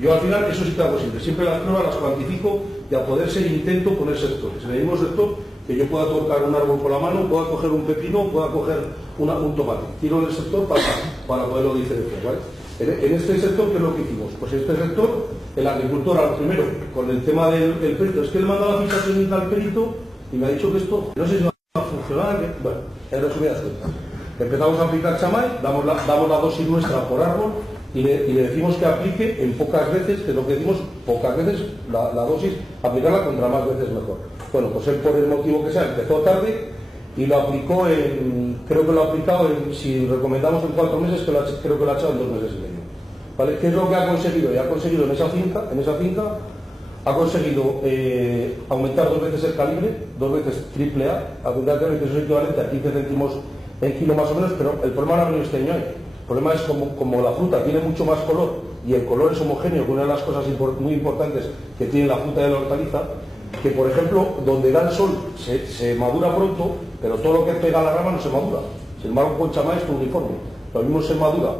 yo al final, eso sí que hago siempre las pruebas las cuantifico y a poder ser intento poner sectores. En el mismo sector, que yo pueda tocar un árbol con la mano, pueda coger un pepino, pueda coger un tomate. Tiro en el sector para poderlo diferenciar, ¿vale? En este sector, ¿qué es lo que hicimos? Pues en este sector, el agricultor, al primero, con el tema del perito, es que él manda la ficha técnica al perito y me ha dicho que esto, no sé si va a funcionar, bueno, en resumidas cuentas. Empezamos a aplicar Chamay, damos la dosis nuestra por árbol y le decimos que aplique en pocas veces, que es lo que decimos, pocas veces la dosis, aplicarla contra más veces mejor. Bueno, pues él por el motivo que sea empezó tarde y lo aplicó creo que lo ha aplicado si recomendamos en 4 meses, creo que lo ha echado en 2 meses y medio. ¿Vale? ¿Qué es lo que ha conseguido? Y ha conseguido en esa finca, ha conseguido aumentar 2 veces el calibre, 2 veces AAA, apuntablemente eso es equivalente a 15 céntimos el kilo más o menos, pero el problema no ha venido este año. El problema es como la fruta tiene mucho más color y el color es homogéneo, que una de las cosas muy importantes que tiene la fruta de la hortaliza, que por ejemplo donde da el sol se madura pronto, pero todo lo que pega a la rama no se madura. Sin embargo con Chamay es uniforme, lo mismo se madura,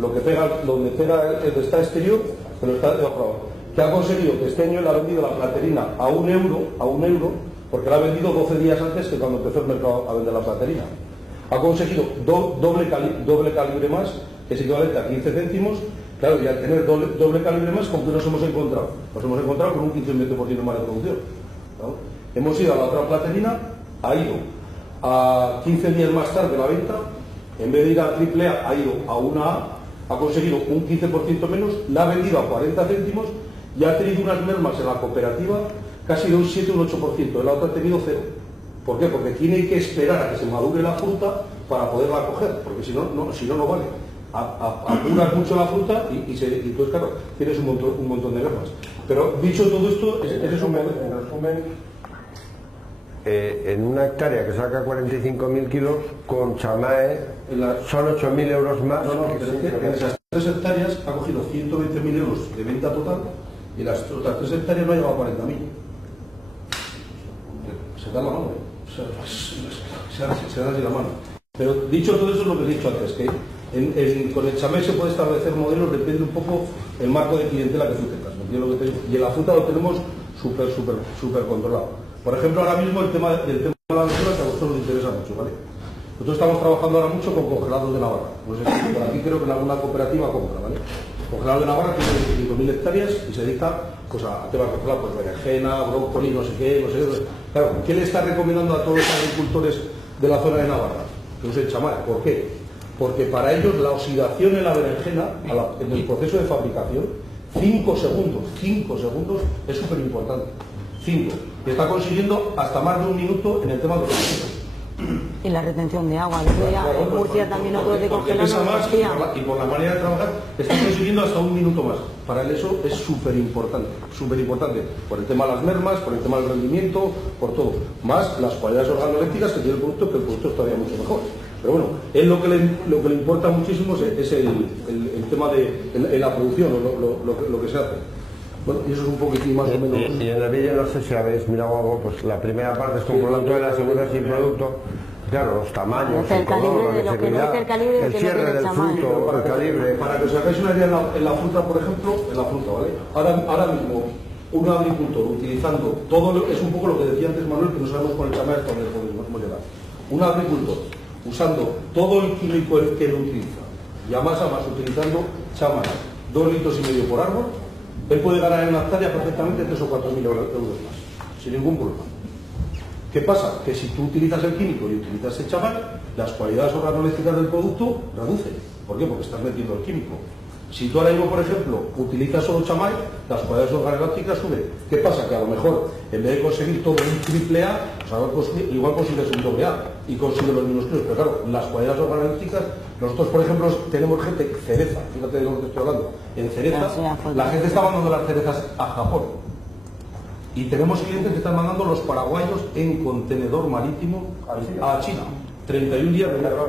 lo que pega, donde pega está exterior, pero está debajo abajo. Que ha conseguido que este año le ha vendido la platerina a un euro, porque la ha vendido 12 días antes que cuando empezó el mercado a vender la platerina. Ha conseguido doble calibre más, que es equivalente a 15 céntimos, claro, y al tener doble calibre más, ¿con qué nos hemos encontrado? Nos hemos encontrado con un 15-20% más de producción, ¿no? Hemos ido a la otra platerina, ha ido a 15 días más tarde la venta, en vez de ir a AAA, ha ido a una A, ha conseguido un 15% menos, la ha vendido a 40 céntimos y ha tenido unas mermas en la cooperativa casi de un 7 o un 8%, el otro ha tenido 0. ¿Por qué? Porque tiene que esperar a que se madure la fruta para poderla coger, porque si no no vale. Apuras mucho la fruta y entonces, claro, tienes un montón de mermas. Pero dicho todo esto, ese es un modelo. En resumen, en una hectárea que saca 45.000 kilos, con Chamay son 8.000 euros más. No, pero es que en esas 3 hectáreas ha cogido 120.000 euros de venta total y las otras 3 hectáreas no ha llegado a 40.000. Se da la mano, se da así la mano. Pero dicho todo eso es lo que he dicho antes, que con el Chamay se puede establecer modelos, depende un poco el marco de clientela que tú tengas. Y en la fruta lo tenemos súper controlado. Por ejemplo, ahora mismo el tema de la basura, que a vosotros os interesa mucho, ¿vale? Nosotros estamos trabajando ahora mucho con congelados de Navarra. Pues por aquí creo que en alguna cooperativa compra, ¿vale? Congelado de Navarra tiene 25.000 hectáreas y se dedica pues, a temas congelados, pues berenjena, brócoli, no sé qué. Claro, ¿qué le está recomendando a todos los agricultores de la zona de Navarra? Que usen chamal. ¿Por qué? Porque para ellos la oxidación en la berenjena, en el proceso de fabricación, 5 segundos es súper importante. 5. Y está consiguiendo hasta más de 1 minuto en el tema de los alimentos. Y la retención de agua. En Murcia también no puede congelar. Y por la manera de trabajar está consiguiendo hasta 1 minuto más. Para él eso es súper importante. Por el tema de las mermas, por el tema del rendimiento, por todo. Más las cualidades organolépticas que tiene el producto, que el producto es todavía mucho mejor. Pero bueno, él lo que le importa muchísimo es el tema de la producción, lo que se hace. Bueno, y eso es un poquitín más o menos. Y en el vídeo no sé si habéis mirado algo, pues la primera parte es con producto de la seguridad sin producto. Claro, los tamaños, el color, la seguridad, el cierre del fruto, el calibre. Para que os hagáis una idea, en la fruta, por ejemplo, ¿vale? Ahora mismo, un agricultor utilizando todo, es un poco lo que decía antes Manuel, que no sabemos con el chamal hasta dónde podemos llegar. Un agricultor usando todo el químico que él utiliza, y a más utilizando chamal, 2,5 litros por árbol, él puede ganar en una hectárea perfectamente 3.000 o 4.000 euros más, sin ningún problema. ¿Qué pasa? Que si tú utilizas el químico y utilizas el chamal, las cualidades organolépticas del producto reducen. ¿Por qué? Porque estás metiendo el químico. Si tú ahora mismo, por ejemplo, utilizas solo chamal, las cualidades organolépticas suben. ¿Qué pasa? Que a lo mejor, en vez de conseguir todo un triple A, pues igual consigues un doble A y consigues los mismos kilos. Pero claro, las cualidades organolépticas, nosotros, por ejemplo, tenemos gente, cereza, fíjate de lo que estoy hablando, en cereza, la gente está mandando las cerezas a Japón. Y tenemos clientes que están mandando los paraguayos en contenedor marítimo a China. 31 días de carga.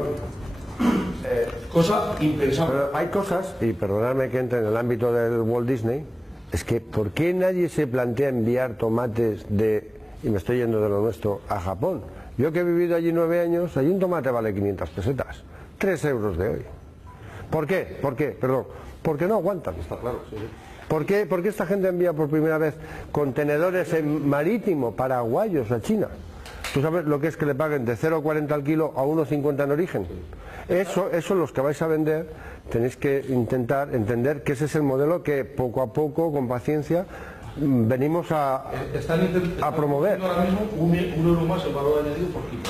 Cosa impensable. Pero hay cosas, y perdonadme que entre en el ámbito del Walt Disney, es que ¿por qué nadie se plantea enviar tomates y me estoy yendo de lo nuestro, a Japón? Yo que he vivido allí 9 años, allí un tomate vale 500 pesetas, 3 euros de hoy. ¿Por qué? Perdón, porque no aguantan. Está claro, sí. ¿Por qué esta gente envía por primera vez contenedores en marítimo paraguayos a China? ¿Tú sabes lo que es que le paguen de 0,40 al kilo a 1,50 en origen? Eso los que vais a vender tenéis que intentar entender que ese es el modelo que poco a poco, con paciencia, venimos a promover. Ahora mismo 1 euro más el valor añadido por kilo.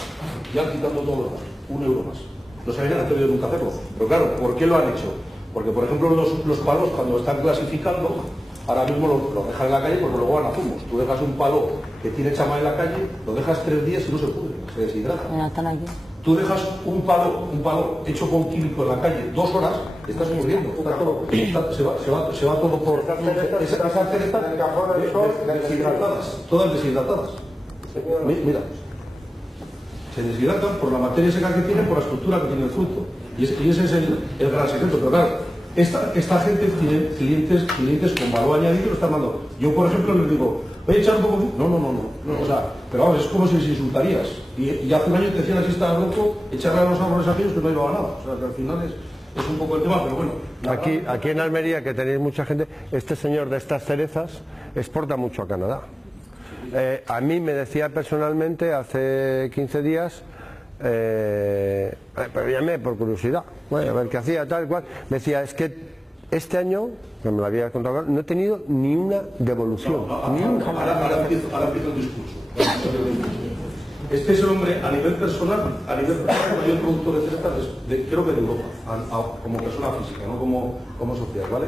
Ya quitando todo lo demás, 1 euro más. No se habían atrevido nunca a hacerlo. Pero claro, ¿por qué lo han hecho? Porque, por ejemplo, los palos, cuando están clasificando, ahora mismo los dejan en la calle porque luego van a zumos. Tú dejas un palo que tiene chamal en la calle, lo dejas 3 días y no se pudre, se deshidrata. Tú dejas un palo hecho con químico en la calle 2 horas, estás muriendo. Se va todo por... Esas cerezas deshidratadas, todas deshidratadas. Mira, se deshidratan por la materia seca que tienen, por la estructura que tiene el fruto. Y ese es el gran secreto. Pero claro, esta gente tiene clientes con valor añadido y lo están mandando. Yo, por ejemplo, les digo, voy a echar un poco... No. O sea, pero vamos, es como si les insultarías. Y hace un año te decían así, estaba loco, echarle a los árboles aquellos que no iba a nada. O sea, que al final es un poco el tema, pero bueno. Aquí en Almería, que tenéis mucha gente, este señor de estas cerezas exporta mucho a Canadá. A mí me decía personalmente hace 15 días, pero llamé por curiosidad, bueno, a ver qué hacía, tal cual, me decía, es que este año, que me lo había contado, no he tenido ni una devolución. Ahora empiezo el discurso. Este es el hombre, a nivel personal, mayor productor de cerezas, creo que de Europa, como persona física, no como sociedad, ¿vale?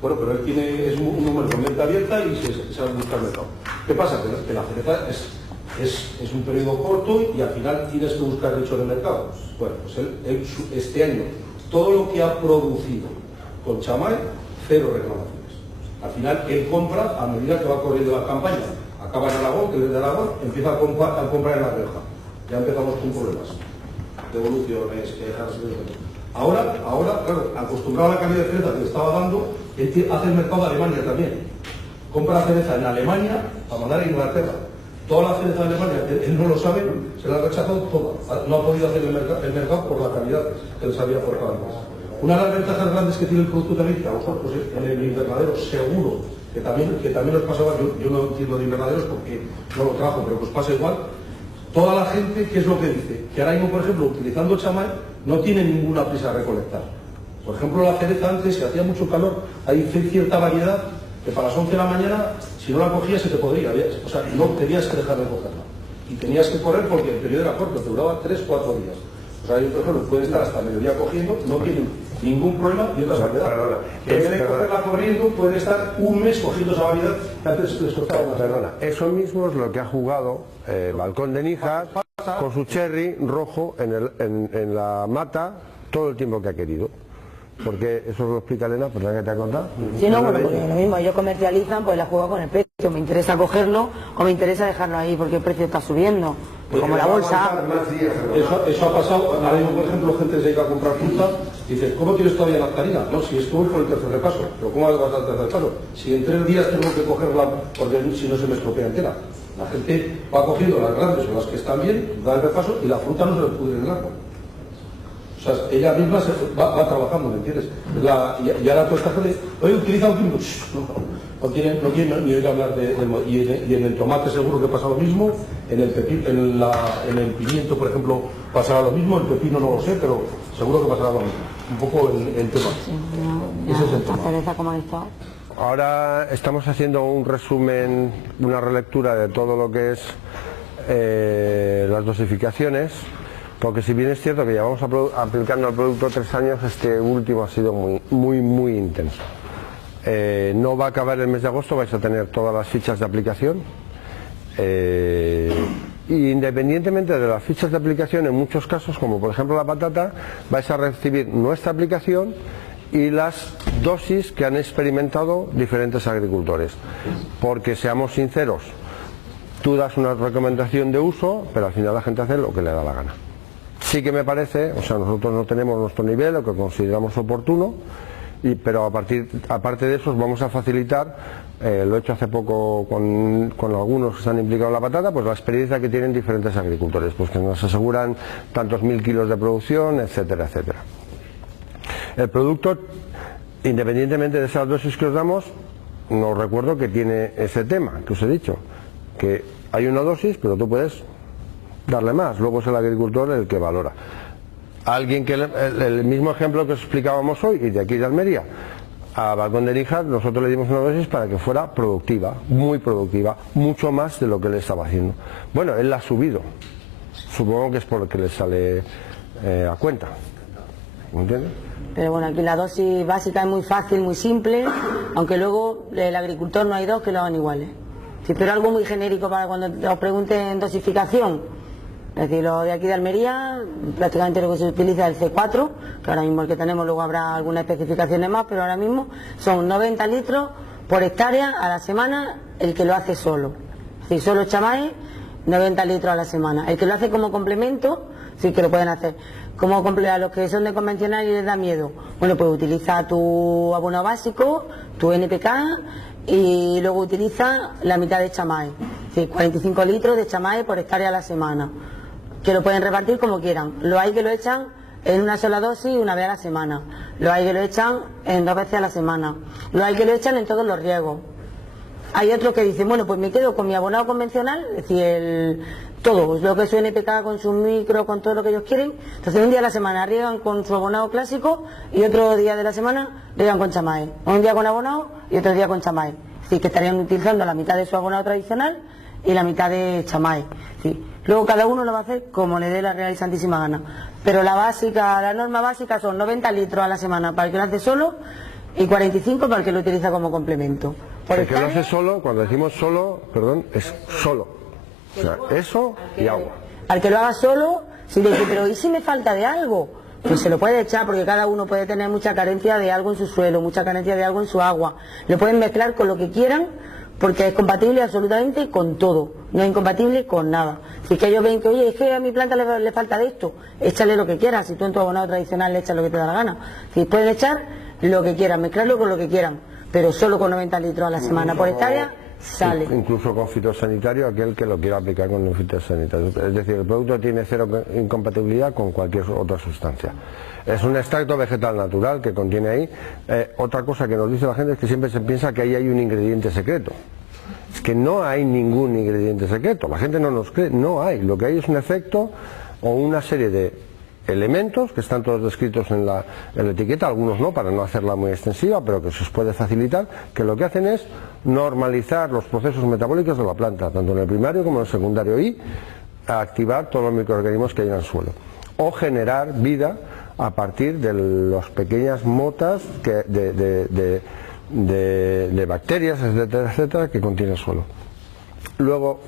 Bueno, pero él es un número con mente abierta y se va a buscar el mercado. ¿Qué pasa? Que la cereza es un periodo corto y al final tienes que buscar nicho de mercado. Bueno, pues él este año, todo lo que ha producido con chamal, 0 reclamaciones. Al final él compra a medida que va corriendo la campaña. Acaba en Aragón, que desde Aragón empieza a comprar en La Rioja. Ya empezamos con problemas. Devoluciones, quejas, Ahora, claro, acostumbrado a la calidad de cereza que le estaba dando, él hace el mercado de Alemania también. Compra la cereza en Alemania para mandar a Inglaterra. Toda la cereza de Alemania, él no lo sabe, se la ha rechazado toda. No ha podido hacer el mercado por la calidad que les había aportado antes. Una de las ventajas grandes que tiene el producto también, que a vosotros pues, en el invernadero seguro, que también os pasaba, yo no entiendo de invernaderos porque no lo trabajo, pero que os pasa igual. Toda la gente, ¿qué es lo que dice? Que ahora mismo, por ejemplo, utilizando chamay, no tiene ninguna prisa a recolectar. Por ejemplo, la cereza antes, que hacía mucho calor, hay cierta variedad que para las 11 de la mañana, si no la cogías, se te podría. O sea, no tenías que dejar de cogerla. Y tenías que correr porque el periodo era corto, te duraba 3-4 días. O sea, yo, por ejemplo, puede estar hasta mediodía cogiendo, no tiene ningún problema y otra variedad. En vez de cogerla corriendo, puede estar un mes cogiendo esa variedad que antes les costaba más. Perdona, eso mismo es lo que ha jugado Balcón de Níjar con su cherry rojo en la mata todo el tiempo que ha querido. Porque eso lo explica Elena, perdona que te ha contado. Sí, no, bueno, porque lo mismo, ellos comercializan, pues la juego con el precio. Me interesa cogerlo o me interesa dejarlo ahí porque el precio está subiendo. Como la bolsa. Eso ha pasado. Ahora mismo, por ejemplo, gente se dedica a comprar fruta y dice, ¿cómo tienes todavía nectarina? No, si estuve por el tercer repaso. Pero ¿cómo vas al tercer repaso? Si en 3 días tengo que cogerla porque si no se me estropea entera. La gente va cogiendo las grandes o las que están bien, da el repaso y la fruta no se le pudre en el árbol. O sea, ella misma va trabajando, ¿me entiendes? Y ahora toda esta gente, oye, utiliza un químico. No quieren ni oír hablar y en el tomate seguro que pasa lo mismo, en el pimiento, por ejemplo, pasará lo mismo, el pepino no lo sé, pero seguro que pasará lo mismo. Un poco el tema. Sí, ese es el tema. Cereza como está. Ahora estamos haciendo un resumen, una relectura de todo lo que es las dosificaciones. Porque si bien es cierto que llevamos aplicando el producto 3 años, este último ha sido muy intenso. No va a acabar el mes de agosto, vais a tener todas las fichas de aplicación. Independientemente de las fichas de aplicación, en muchos casos, como por ejemplo la patata, vais a recibir nuestra aplicación y las dosis que han experimentado diferentes agricultores. Porque seamos sinceros, tú das una recomendación de uso, pero al final la gente hace lo que le da la gana. Sí que me parece, o sea, nosotros no tenemos nuestro nivel, lo que consideramos oportuno, pero aparte de eso os vamos a facilitar, lo he hecho hace poco con algunos que están implicados en la patata, pues la experiencia que tienen diferentes agricultores, pues que nos aseguran tantos 1000 kilos de producción, etcétera, etcétera. El producto, independientemente de esas dosis que os damos, no recuerdo que tiene ese tema que os he dicho, que hay una dosis, pero tú puedes darle más, luego es el agricultor el que valora. Alguien que el mismo ejemplo que os explicábamos hoy, y de aquí de Almería, a Balcón de Níjar, nosotros le dimos una dosis para que fuera productiva, muy productiva, mucho más de lo que le estaba haciendo. Bueno, él la ha subido, supongo que es porque le sale a cuenta, ¿me entiendes? Pero bueno, aquí la dosis básica es muy fácil, muy simple, aunque luego el agricultor no hay dos que lo hagan iguales. Sí, pero algo muy genérico para cuando os pregunten dosificación. Es decir, lo de aquí de Almería, prácticamente lo que se utiliza es el C4, que ahora mismo el que tenemos, luego habrá algunas especificaciones más, pero ahora mismo son 90 litros por hectárea a la semana el que lo hace solo. Es decir, solo chamay, 90 litros a la semana. El que lo hace como complemento, sí que lo pueden hacer. Como a los que son de convencional y les da miedo, bueno, pues utiliza tu abono básico, tu NPK, y luego utiliza la mitad de chamay. Es decir, 45 litros de chamay por hectárea a la semana, que lo pueden repartir como quieran. Lo hay que lo echan en una sola dosis una vez a la semana. Lo hay que lo echan en 2 veces a la semana. Lo hay que lo echan en todos los riegos. Hay otros que dicen, bueno, pues me quedo con mi abonado convencional, es decir, todo, lo que es su NPK, con su micro, con todo lo que ellos quieren. Entonces un día a la semana riegan con su abonado clásico y otro día de la semana riegan con chamay. Un día con abonado y otro día con chamay. Es decir, que estarían utilizando la mitad de su abonado tradicional y la mitad de chamay. ¿Sí? Luego cada uno lo va a hacer como le dé la real y santísima gana. Pero la norma básica son 90 litros a la semana para el que lo hace solo y 45 para el que lo utiliza como complemento. El que lo hace solo, cuando decimos solo, perdón, es solo. O sea, eso y agua. Al que lo haga solo, si le dice, pero ¿y si me falta de algo? Pues se lo puede echar, porque cada uno puede tener mucha carencia de algo en su suelo, mucha carencia de algo en su agua. Lo pueden mezclar con lo que quieran, porque es compatible absolutamente con todo, no es incompatible con nada. Si es que ellos ven que, oye, es que a mi planta le falta de esto, échale lo que quieras. Si tú en tu abonado tradicional le echas lo que te da la gana. Si pueden echar lo que quieran, mezclarlo con lo que quieran, pero solo con 90 litros a la semana por hectárea, sale. Incluso con fitosanitario, aquel que lo quiera aplicar con un fitosanitario. Es decir, el producto tiene cero incompatibilidad con cualquier otra sustancia. Es un extracto vegetal natural que contiene ahí. Otra cosa que nos dice la gente es que siempre se piensa que ahí hay un ingrediente secreto. Es que no hay ningún ingrediente secreto. La gente no nos cree, no hay. Lo que hay es un efecto o una serie de elementos que están todos descritos en la etiqueta, algunos no, para no hacerla muy extensiva, pero que se os puede facilitar, que lo que hacen es normalizar los procesos metabólicos de la planta, tanto en el primario como en el secundario, y activar todos los microorganismos que hay en el suelo, o generar vida a partir de las pequeñas motas de bacterias, etcétera, etcétera, que contiene el suelo. Luego,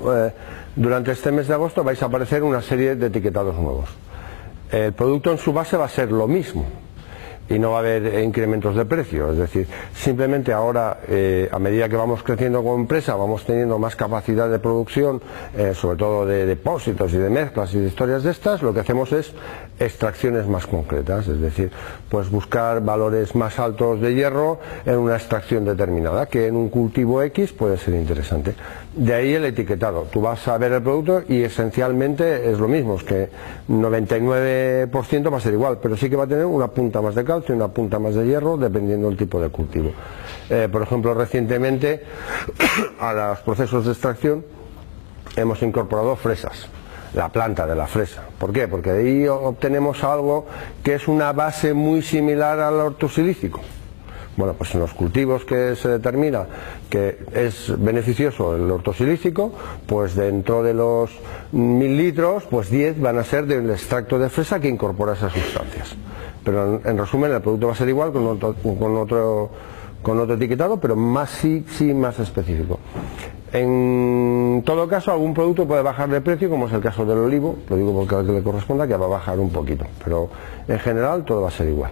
durante este mes de agosto vais a aparecer una serie de etiquetados nuevos. El producto en su base va a ser lo mismo y no va a haber incrementos de precio, es decir, simplemente ahora a medida que vamos creciendo como empresa vamos teniendo más capacidad de producción, sobre todo de depósitos y de mezclas y de historias de estas. Lo que hacemos es extracciones más concretas, es decir, pues buscar valores más altos de hierro en una extracción determinada, que en un cultivo X puede ser interesante. De ahí el etiquetado. Tú vas a ver el producto y esencialmente es lo mismo, es que 99% va a ser igual, pero sí que va a tener una punta más de calcio y una punta más de hierro dependiendo del tipo de cultivo. Por ejemplo, recientemente a los procesos de extracción hemos incorporado fresas, la planta de la fresa. ¿Por qué? Porque de ahí obtenemos algo que es una base muy similar al ortosilícico. Bueno, pues en los cultivos que se determina que es beneficioso el ortosilícico, pues dentro de los 1000 litros, pues 10 van a ser del extracto de fresa que incorpora esas sustancias. Pero en resumen, el producto va a ser igual con otro etiquetado, pero más más específico. En todo caso, algún producto puede bajar de precio, como es el caso del olivo, lo digo porque al que le corresponda, que va a bajar un poquito, pero en general todo va a ser igual.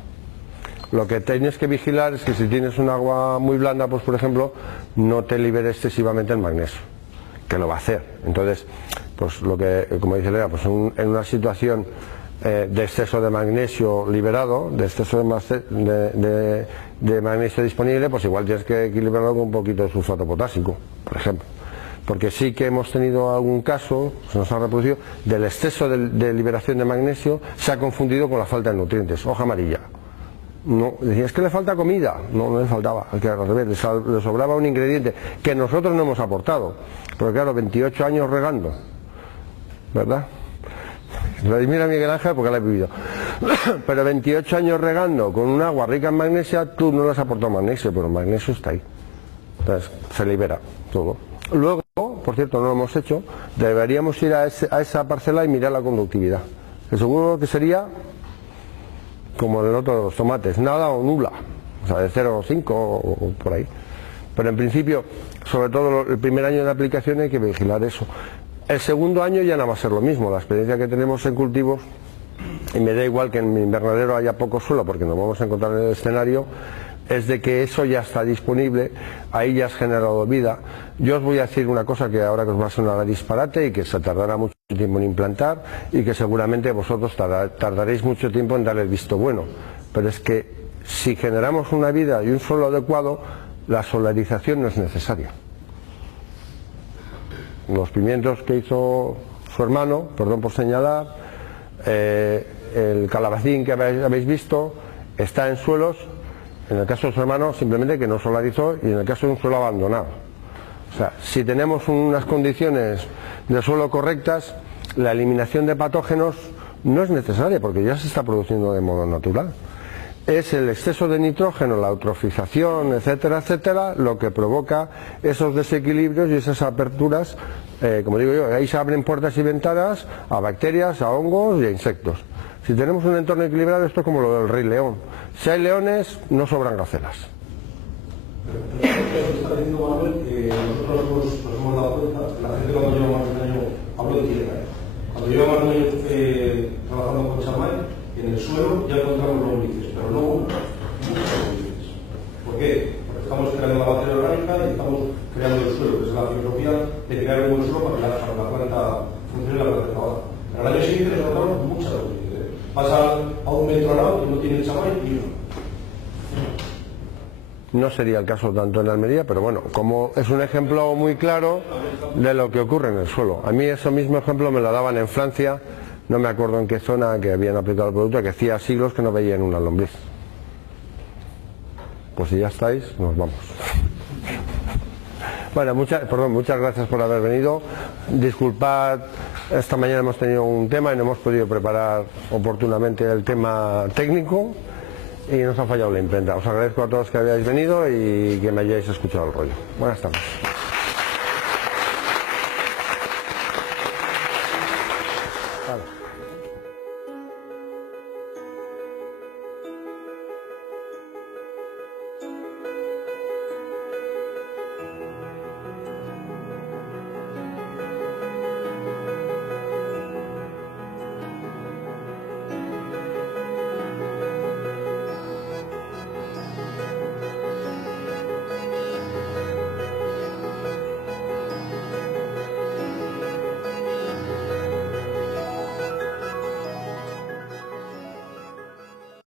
Lo que tienes que vigilar es que si tienes un agua muy blanda, pues por ejemplo, no te libere excesivamente el magnesio, que lo va a hacer. Entonces, pues lo que, como dice Lea, pues en una situación de exceso de magnesio liberado, de exceso de magnesio disponible, pues igual tienes que equilibrarlo con un poquito de sulfato potásico, por ejemplo. Porque sí que hemos tenido algún caso, se nos ha reproducido, del exceso de liberación de magnesio se ha confundido con la falta de nutrientes, hoja amarilla. No, decía, es que le falta comida. No le faltaba, al revés, le sobraba un ingrediente que nosotros no hemos aportado. Porque claro, 28 años regando, ¿verdad? Mira Miguel Ángel porque la he vivido. Pero 28 años regando con un agua rica en magnesia, tú no le has aportado magnesio, pero el magnesio está ahí. Entonces, se libera todo. Luego, por cierto, no lo hemos hecho, deberíamos ir a esa parcela y mirar la conductividad. Que seguro que sería como en el otro de los tomates, nada o nula, o sea, de 0,5 o por ahí. Pero en principio, sobre todo el primer año de aplicación hay que vigilar eso. El segundo año ya no va a ser lo mismo, la experiencia que tenemos en cultivos, y me da igual que en mi invernadero haya poco suelo, porque nos vamos a encontrar en el escenario, es de que eso ya está disponible, ahí ya has generado vida. Yo os voy a decir una cosa que ahora que os va a sonar disparate y que se tardará mucho tiempo en implantar y que seguramente vosotros tardaréis mucho tiempo en darle el visto bueno, pero es que si generamos una vida y un suelo adecuado, la solarización no es necesaria. Los pimientos que hizo su hermano, perdón por señalar, el calabacín que habéis visto, está en suelos, en el caso de su hermano simplemente que no solarizó, y en el caso de un suelo abandonado. O sea, si tenemos unas condiciones de suelo correctas, la eliminación de patógenos no es necesaria porque ya se está produciendo de modo natural. Es el exceso de nitrógeno, la eutrofización, etcétera, etcétera, lo que provoca esos desequilibrios y esas aperturas, como digo yo, ahí se abren puertas y ventanas a bacterias, a hongos y a insectos. Si tenemos un entorno equilibrado, esto es como lo del Rey León. Si hay leones, no sobran gacelas. Está diciendo Manuel que nosotros nos hemos dado cuenta, la gente cuando lleva más de un año, hablo de tierra, cuando lleva más de un año trabajando con chamay, en el suelo ya encontramos los líquidos, pero no muchos líquidos. ¿Por qué? Porque estamos creando la materia orgánica y estamos creando el suelo, que es la filosofía de crear un buen suelo para que la planta funcione la planta trabaja. Pero al año siguiente nos encontramos muchas líquidos. Pasa a un metro al lado y no tiene el chamay y no. No sería el caso tanto en Almería, pero bueno, como es un ejemplo muy claro de lo que ocurre en el suelo. A mí ese mismo ejemplo me lo daban en Francia, no me acuerdo en qué zona, que habían aplicado el producto, que hacía siglos que no veían una lombriz. Pues si ya estáis, nos vamos. Bueno, muchas gracias por haber venido. Disculpad, esta mañana hemos tenido un tema y no hemos podido preparar oportunamente el tema técnico y nos ha fallado la imprenta. Os agradezco a todos que hayáis venido y que me hayáis escuchado el rollo. Buenas tardes.